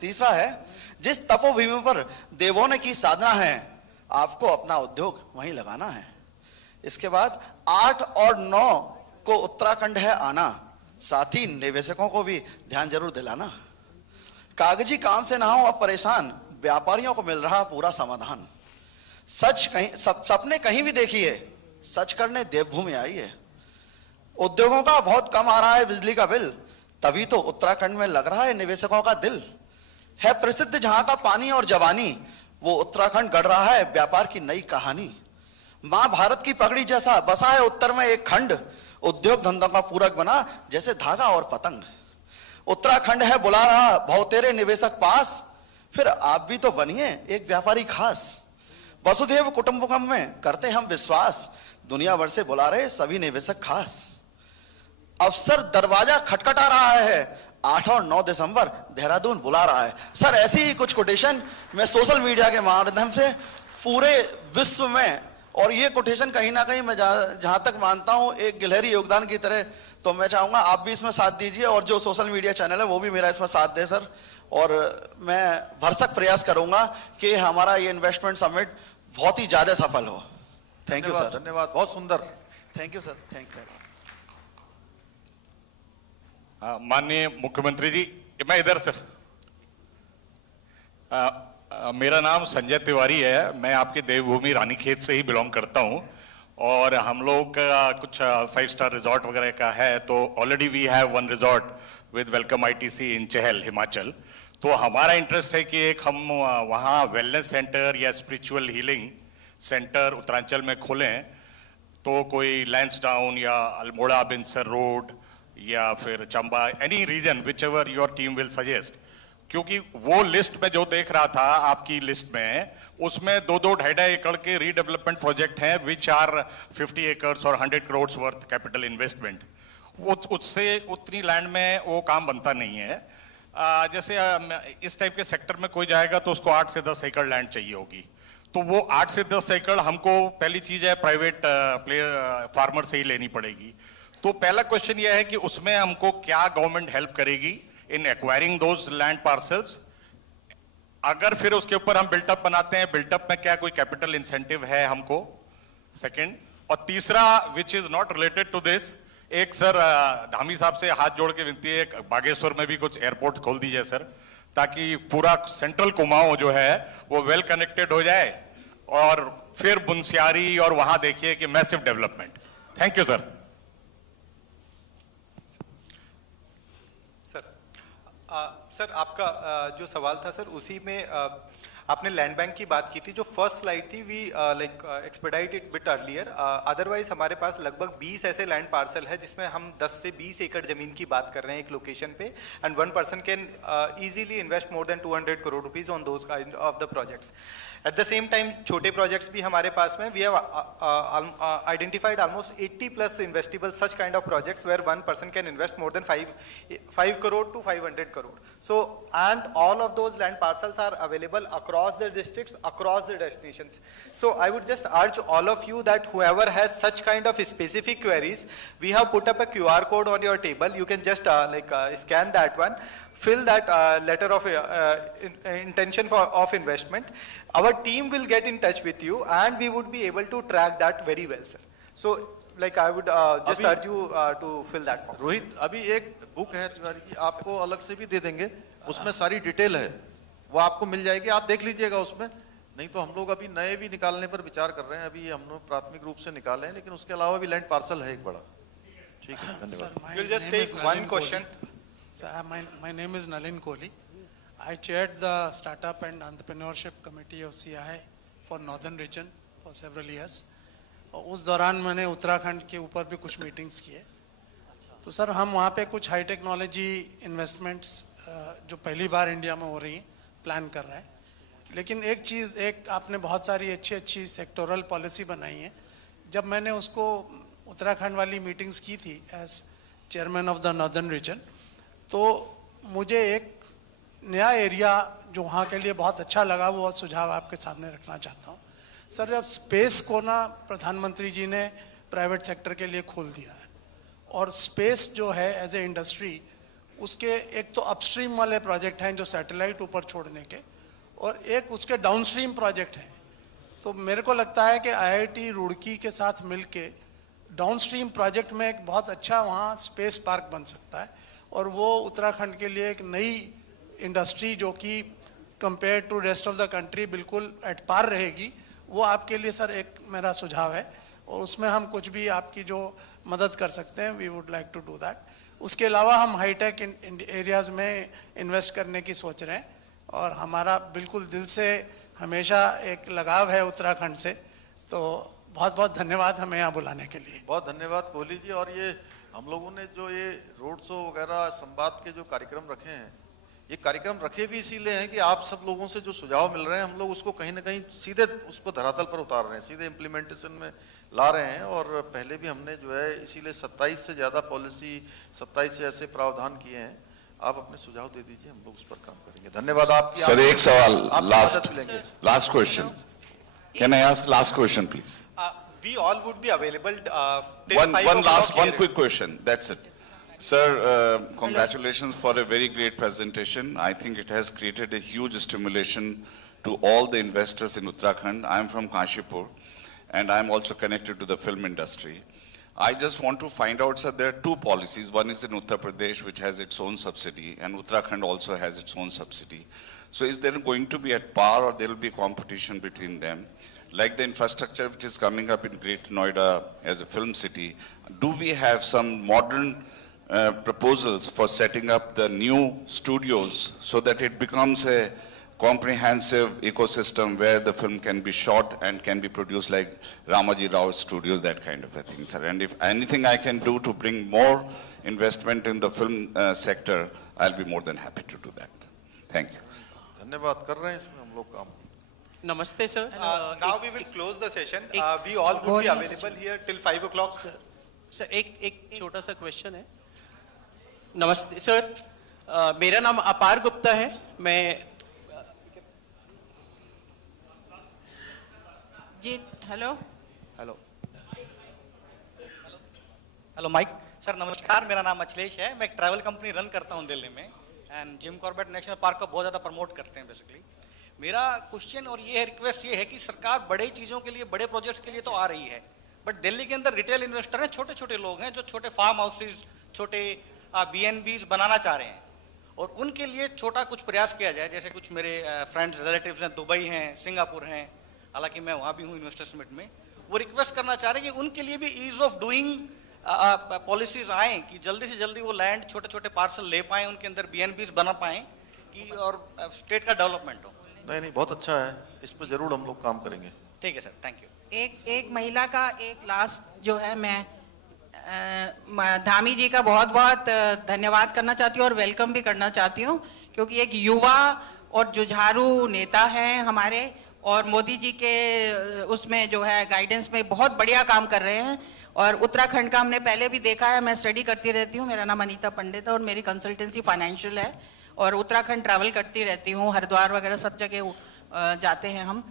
तीसरा है, जिस तपोभूमि पर देवों ने की साधना है, आपको अपना उद्योग वहीं लगाना है। इसके बाद 8 और 9 को उत्तराखंड है आना, साथ ही निवेशकों को भी ध्यान जरूर दिलाना। कागजी काम से ना हो अब परेशान, व्यापारियों को मिल रहा पूरा समाधान। सच कहीं सपने कहीं भी देखिए, सच करने देवभूमि आई है। उद्योगों का बहुत कम आ रहा है बिजली का बिल, तभी तो उत्तराखंड में लग रहा है निवेशकों का दिल। है प्रसिद्ध जहां का पानी और जवानी, वो उत्तराखंड गढ़ रहा है व्यापार की नई कहानी। मां भारत की पगड़ी जैसा बसा है उत्तर में एक खंड, उद्योग धंधा का पूरक बना जैसे धागा और पतंग। उत्तराखंड है बुला रहा बहुतेरे निवेशक पास, फिर आप भी तो बनिए एक व्यापारी खास। वसुधैव कुटुंबकम में करते हम विश्वास, दुनिया भर से बुला रहे सभी निवेशक खास। अवसर दरवाजा खटखटा रहा है, 8 और 9 दिसंबर देहरादून बुला रहा है। सर ऐसी ही कुछ कोटेशन मैं सोशल मीडिया के माध्यम से पूरे विश्व में, और ये कोटेशन कहीं ना कहीं मैं जहां तक मानता हूं एक गिलहरी योगदान की तरह, तो मैं चाहूंगा आप भी इसमें साथ दीजिए और जो सोशल मीडिया चैनल है वो भी मेरा इसमें साथ दे सर। और मैं भरसक प्रयास करूंगा कि हमारा ये इन्वेस्टमेंट समिट बहुत ही ज्यादा सफल हो। Thank you sir. धन्यवाद, बहुत सुंदर। Thank you sir. Thank you. माननीय मुख्यमंत्री जी, मैं इधर से मेरा नाम संजय तिवारी है, मैं आपके देवभूमि रानीखेत से ही बिलोंग करता हूं और हम लोग का कुछ 5 स्टार रिजॉर्ट वगैरह का है, तो already we have 1 resort with welcome ITC in Chail Himachal. तो हमारा इंटरेस्ट है कि एक हम वहाँ वेलनेस सेंटर या स्पिरिचुअल हीलिंग सेंटर उत्तरांचल में खोलें, तो कोई लैंसडाउन या अल्मोड़ा बिनसर रोड या फिर Chamba, any region whichever your team will suggest. क्योंकि वो लिस्ट में जो देख रहा था आपकी लिस्ट में, उसमें 2-2-2.5 एकड़ के रीडेवलपमेंट प्रोजेक्ट हैं विच आर 50 एकर्स और 100 करोड़ वर्थ कैपिटल इन्वेस्टमेंट। उससे उतनी लैंड में वो काम बनता नहीं है। जैसे इस टाइप के सेक्टर में कोई जाएगा तो उसको 8 से 10 एकड़ लैंड चाहिए होगी, तो वो 8 से 10 एकड़ हमको पहली चीज है प्राइवेट फार्मर से ही लेनी पड़ेगी। तो पहला क्वेश्चन ये है कि उसमें हमको क्या गवर्नमेंट हेल्प करेगी इन एक्वायरिंग दोज लैंड पार्सल्स। अगर फिर उसके ऊपर हम बिल्टअप बनाते हैं, बिल्टअप में क्या कोई कैपिटल इंसेंटिव है हमको, सेकंड। और तीसरा which is not related to this, एक सर धामी साहब से हाथ जोड़ के विनती है, बागेश्वर में भी कुछ एयरपोर्ट खोल दीजिए सर, ताकि पूरा सेंट्रल कुमाऊं जो है वो वेल कनेक्टेड हो जाए और फिर बुनस्यारी और वहां देखिए कि massive development. Thank you sir. Sir आपका जो सवाल था सर, उसी में आपने लैंड बैंक की बात की थी। जो फर्स्ट स्लाइड थी we like expedite it bit earlier. Otherwise हमारे पास लगभग 20 ऐसे लैंड पार्सल है जिसमें हम 10 से 20 एकड़ जमीन की बात कर रहे हैं एक लोकेशन पे, and 1 person can easily invest more than 200 crore rupees on those kind of the projects. At the same time छोटे प्रोजेक्ट्स भी हमारे पास में, we have identified almost 80+ investable such kind of projects where 1 person can invest more than 5 crore to 500 crore. So, and all of those land parcels are available across the districts, across the destinations. So, I would just urge all of you that whoever has such kind of specific queries, we have put up a QR code on your table. You can just scan that one, fill that letter of intention of investment. Our team will get in touch with you and we would be able to track that very well, sir. So, I would just urge you to fill that form. Rohit, अभी एक book है तिवारी की, आपको अलग से भी दे देंगे, उसमें सारी डिटेल है, वो आपको मिल जाएगी, आप देख लीजिएगा उसमें। नहीं तो हम लोग अभी नए भी निकालने पर विचार कर रहे हैं, अभी हम लोग प्राथमिक रूप से निकाले हैं, लेकिन उसके अलावा भी लैंड पार्सल है एक बड़ा। ठीक है, धन्यवाद। We'll just take one question. Sir, my name is Nalin Kohli. I chaired the Startup and Entrepreneurship Committee of CII for Northern Region for several years. उस दौरान मैंने उत्तराखंड के ऊपर भी कुछ मीटिंग्स किए। तो सर हम वहाँ पे कुछ हाई टेक्नोलॉजी इन्वेस्टमेंट्स जो पहली बार इंडिया में हो रही हैं प्लान कर रहे हैं। लेकिन एक आपने बहुत सारी अच्छी सेक्टोरल पॉलिसी बनाई है। जब मैंने उसको उत्तराखंड वाली मीटिंग्स की थी as chairman of the northern region, तो मुझे एक नया एरिया जो वहाँ के लिए बहुत अच्छा लगा, वो सुझाव आपके सामने रखना चाहता हूँ। सर जब स्पेस को ना प्रधानमंत्री जी ने प्राइवेट सेक्टर के लिए खोल दिया है, और स्पेस जो है एज ए इंडस्ट्री, उसके एक तो अपस्ट्रीम वाले प्रोजेक्ट हैं जो सैटेलाइट ऊपर छोड़ने के, और एक उसके डाउनस्ट्रीम प्रोजेक्ट हैं। तो मेरे को लगता है कि IIT रुड़की के साथ मिलके डाउनस्ट्रीम प्रोजेक्ट में एक बहुत अच्छा वहाँ स्पेस पार्क बन सकता है, और वो उत्तराखंड के लिए एक नई इंडस्ट्री जो कि compare to rest of the country बिल्कुल एट पार रहेगी, वो आपके लिए सर एक मेरा सुझाव है, और उसमें हम कुछ भी आपकी जो मदद कर सकते हैं we would like to do that. उसके अलावा हम हाईटेक एरियाज़ में इन्वेस्ट करने की सोच रहे हैं, और हमारा बिल्कुल दिल से हमेशा एक लगाव है उत्तराखंड से। तो बहुत बहुत धन्यवाद हमें यहाँ बुलाने के लिए। बहुत धन्यवाद कोहली जी। और ये हम लोगों ने जो ये रोड शो वगैरह संवाद के जो कार्यक्रम रखे हैं, ये कार्यक्रम रखे भी इसीलिए हैं कि आप सब लोगों से जो सुझाव मिल रहे हैं हम लोग उसको कहीं ना कहीं सीधे उसको धरातल पर उतार रहे हैं, सीधे इम्प्लीमेंटेशन में ला रहे हैं। और पहले भी हमने जो है इसीलिए 27 से ज़्यादा पॉलिसी, 27 से ऐसे प्रावधान किए हैं। आप अपने सुझाव दे दीजिए, हम लोग उस पर काम करेंगे। धन्यवाद आपकी। सर एक सवाल, last question, can I ask last question please? We all would be available till One 5 o'clock one here. quick question, that's it. Sir, congratulations for a very great presentation. I think it has created a huge stimulation to all the investors in Uttarakhand. I am from Kashipur and I am also connected to the film industry. I just want to find out, sir, there are two policies. One is in Uttar Pradesh, which has its own subsidy, and Uttarakhand also has its own subsidy. So is there going to be at par, or there will be competition between them? Like the infrastructure which is coming up in Great Noida as a film city, do we have some modern proposals for setting up the new studios so that it becomes a comprehensive ecosystem where the film can be shot and can be produced like Ramaji Rao Studios, that kind of a thing, sir? And if anything I can do to bring more investment in the film sector, I'll be more than happy to do that. Thank you. धन्यवाद कर रहे हैं इसमें हम लोग काम। नमस्ते sir. Now we will close the session. We all would be available here till 5 o'clock. Sir एक छोटा सा क्वेश्चन है। नमस्ते सर, मेरा नाम अपार गुप्ता है। मैं जी hello hello hello mike sir, नमस्कार। मेरा नाम अखिलेश है। मैं एक ट्रैवल कंपनी रन करता हूँ दिल्ली में, and Jim Corbett national park को बहुत ज़्यादा प्रमोट करते हैं बेसिकली। मेरा क्वेश्चन और ये है, रिक्वेस्ट ये है कि सरकार बड़े चीज़ों के लिए, बड़े प्रोजेक्ट्स के लिए तो आ रही है, बट दिल्ली के अंदर रिटेल इन्वेस्टर हैं, छोटे छोटे लोग हैं जो छोटे फार्म हाउसेज, छोटे BNBs बनाना चाह रहे हैं, और उनके लिए छोटा कुछ प्रयास किया जाए। जैसे कुछ मेरे फ्रेंड्स रिलेटिव्स हैं, दुबई हैं, सिंगापुर हैं, हालांकि मैं वहाँ भी हूँ इन्वेस्टर समिट में। वो रिक्वेस्ट करना चाह रहे हैं कि उनके लिए भी ईज ऑफ डूइंग पॉलिसीज आए, कि जल्दी से जल्दी वो लैंड, छोटे छोटे पार्सल ले पाएँ, उनके अंदर BNBs बना पाएँ, कि और स्टेट का डेवलपमेंट हो। नहीं, बहुत अच्छा है, इस पर जरूर हम लोग काम करेंगे। ठीक है सर, थैंक यू। एक महिला का एक लास्ट जो है, मैं धामी जी का बहुत बहुत धन्यवाद करना चाहती हूँ और वेलकम भी करना चाहती हूँ, क्योंकि एक युवा और जुझारू नेता हैं हमारे, और मोदी जी के उसमें जो है गाइडेंस में बहुत बढ़िया काम कर रहे हैं। और उत्तराखंड का हमने पहले भी देखा है, मैं स्टडी करती रहती हूँ। मेरा नाम अनीता पंडित है और मेरी कंसल्टेंसी फाइनेंशियल है, और उत्तराखंड ट्रैवल करती रहती हूँ, हरिद्वार वगैरह सब जगह जाते हैं हम।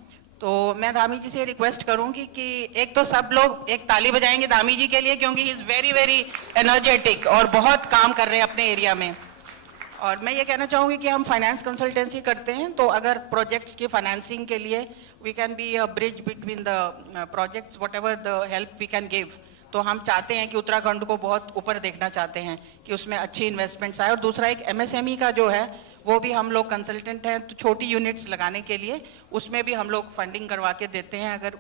तो मैं धामी जी से रिक्वेस्ट करूंगी कि एक तो सब लोग एक ताली बजाएंगे धामी जी के लिए, क्योंकि he is very very energetic और बहुत काम कर रहे हैं अपने एरिया में। और मैं ये कहना चाहूंगी कि हम फाइनेंस कंसल्टेंसी करते हैं, तो अगर प्रोजेक्ट्स की फाइनेंसिंग के लिए we can be a bridge between the projects, whatever the help we can give. तो हम चाहते हैं कि उत्तराखंड को बहुत ऊपर देखना चाहते हैं कि उसमें अच्छी इन्वेस्टमेंट्स आए। और दूसरा एक MSME का जो है वो भी हम लोग कंसल्टेंट हैं, तो छोटी यूनिट्स लगाने के लिए उसमें भी हम लोग फंडिंग करवा के देते हैं। अगर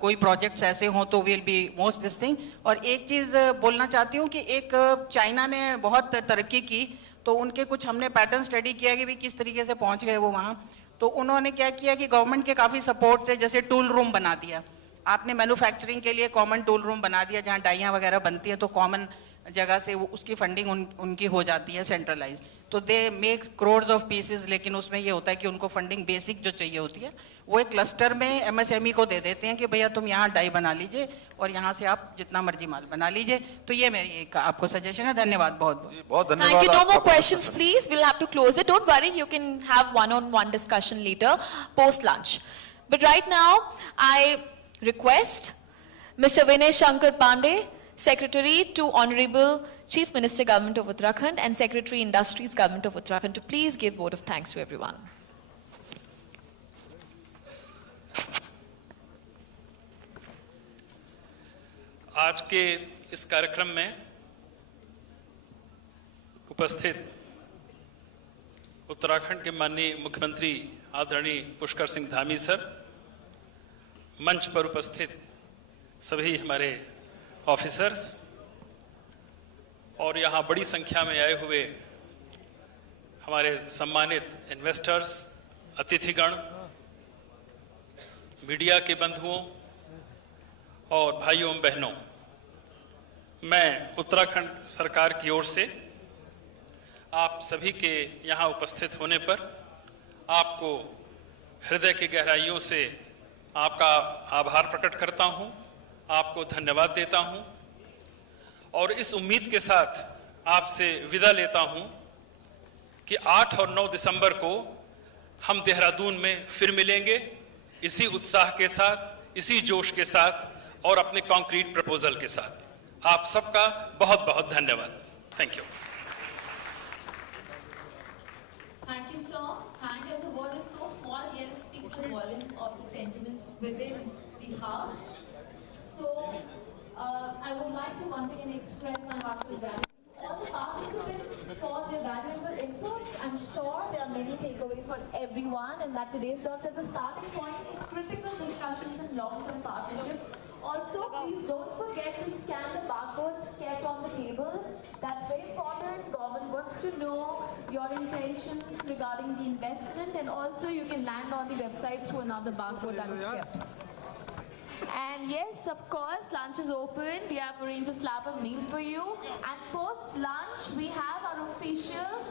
कोई प्रोजेक्ट्स ऐसे हों तो will be most this thing. और एक चीज़ बोलना चाहती हूँ कि एक चाइना ने बहुत तरक्की की, तो उनके कुछ हमने पैटर्न स्टडी किया कि भी किस तरीके से पहुँच गए वो वहाँ। तो उन्होंने क्या किया कि गवर्नमेंट के काफ़ी सपोर्ट से जैसे टूल रूम बना दिया, आपने मैन्युफैक्चरिंग के लिए कॉमन टूल रूम बना दिया, जहाँ डाइयाँ वगैरह बनती हैं तो कॉमन जगह से वो उसकी फंडिंग उनकी हो जाती है सेंट्रलाइज। तो they make crores of pieces, लेकिन उसमें ये होता है कि उनको फंडिंग बेसिक जो चाहिए होती है वो एक क्लस्टर में MSME को दे देते हैं कि भैया तुम यहाँ डाई बना लीजिए और यहाँ से आप जितना मर्जी माल बना लीजिए। तो ये मेरी एक आपको सजेशन है। धन्यवाद, बहुत बहुत धन्यवाद। Thank you. No more questions, please. We'll have to close it. Don't worry, you can have one-on-one discussion later, post lunch. But right now, I request Mr. Vinay Shankar Pandey, Secretary to Honorable Chief Minister Government of Uttarakhand and Secretary Industries Government of Uttarakhand, to please give vote of thanks to everyone. आज के इस कार्यक्रम में उपस्थित उत्तराखंड के माननीय मुख्यमंत्री आदरणीय पुष्कर सिंह धामी सर, मंच पर उपस्थित सभी हमारे ऑफिसर्स और यहाँ बड़ी संख्या में आए हुए हमारे सम्मानित इन्वेस्टर्स, अतिथिगण, मीडिया के बंधुओं और भाइयों एवं बहनों, मैं उत्तराखंड सरकार की ओर से आप सभी के यहाँ उपस्थित होने पर आपको हृदय की गहराइयों से आपका आभार प्रकट करता हूँ, आपको धन्यवाद देता हूँ और इस उम्मीद के साथ आपसे विदा लेता हूँ कि 8 और 9 दिसंबर को हम देहरादून में फिर मिलेंगे इसी उत्साह के साथ, इसी जोश के साथ और अपने कॉन्क्रीट प्रपोजल के साथ। आप सबका बहुत बहुत धन्यवाद। Thank you. Thank you, sir. Thank as a word is so small, yet it speaks the volume of the sentiments within the heart. So, I would like to once again express my heartfelt gratitude to all the participants for their valuable inputs. I'm sure there are many takeaways for everyone, and that today serves as a starting point for critical discussions and long-term partnerships. Also, please don't forget to scan the barcodes kept on the table. That's very important. Government wants to know your intentions regarding the investment, and also you can land on the website through another barcode that is kept. And yes, of course, lunch is open. We have arranged a slab of meal for you. And post-lunch, we have our officials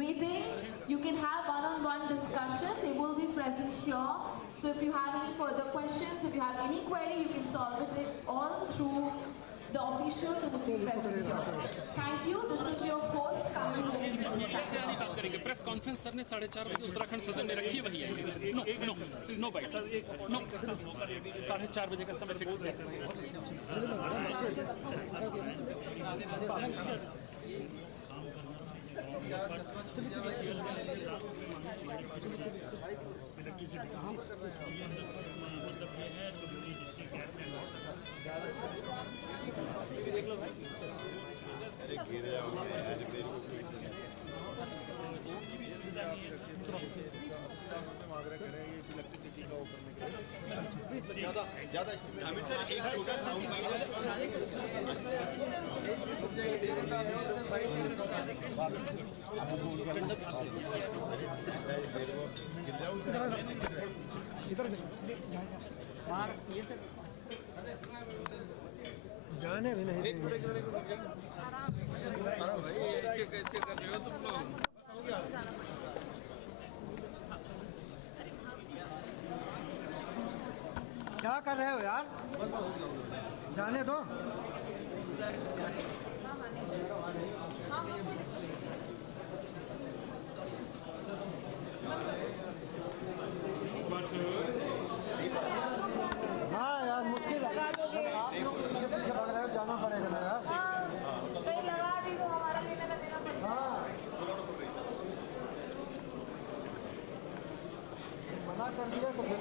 waiting. You can have one-on-one discussion. They will be present here. So if you have any further questions, if you have any query, you can solve it all through the officials who will be present here. Thank you. This is your host, Kamil. Press conference sir ने 4:30 बजे उत्तराखंड सदन में रखी, वही है। No bite, 4:30 बजे का समय फिक्स है। जाने भी नहीं क्या कर रहे हो यार, जाने दो। हाँ यार मुश्किल है, आप लोग पीछे पीछे भाग रहे हो, जाना पड़ेगा ना यार। कहीं लगा दी तो हमारा लेना देना पड़ेगा। हाँ मना कर दिया तो फिर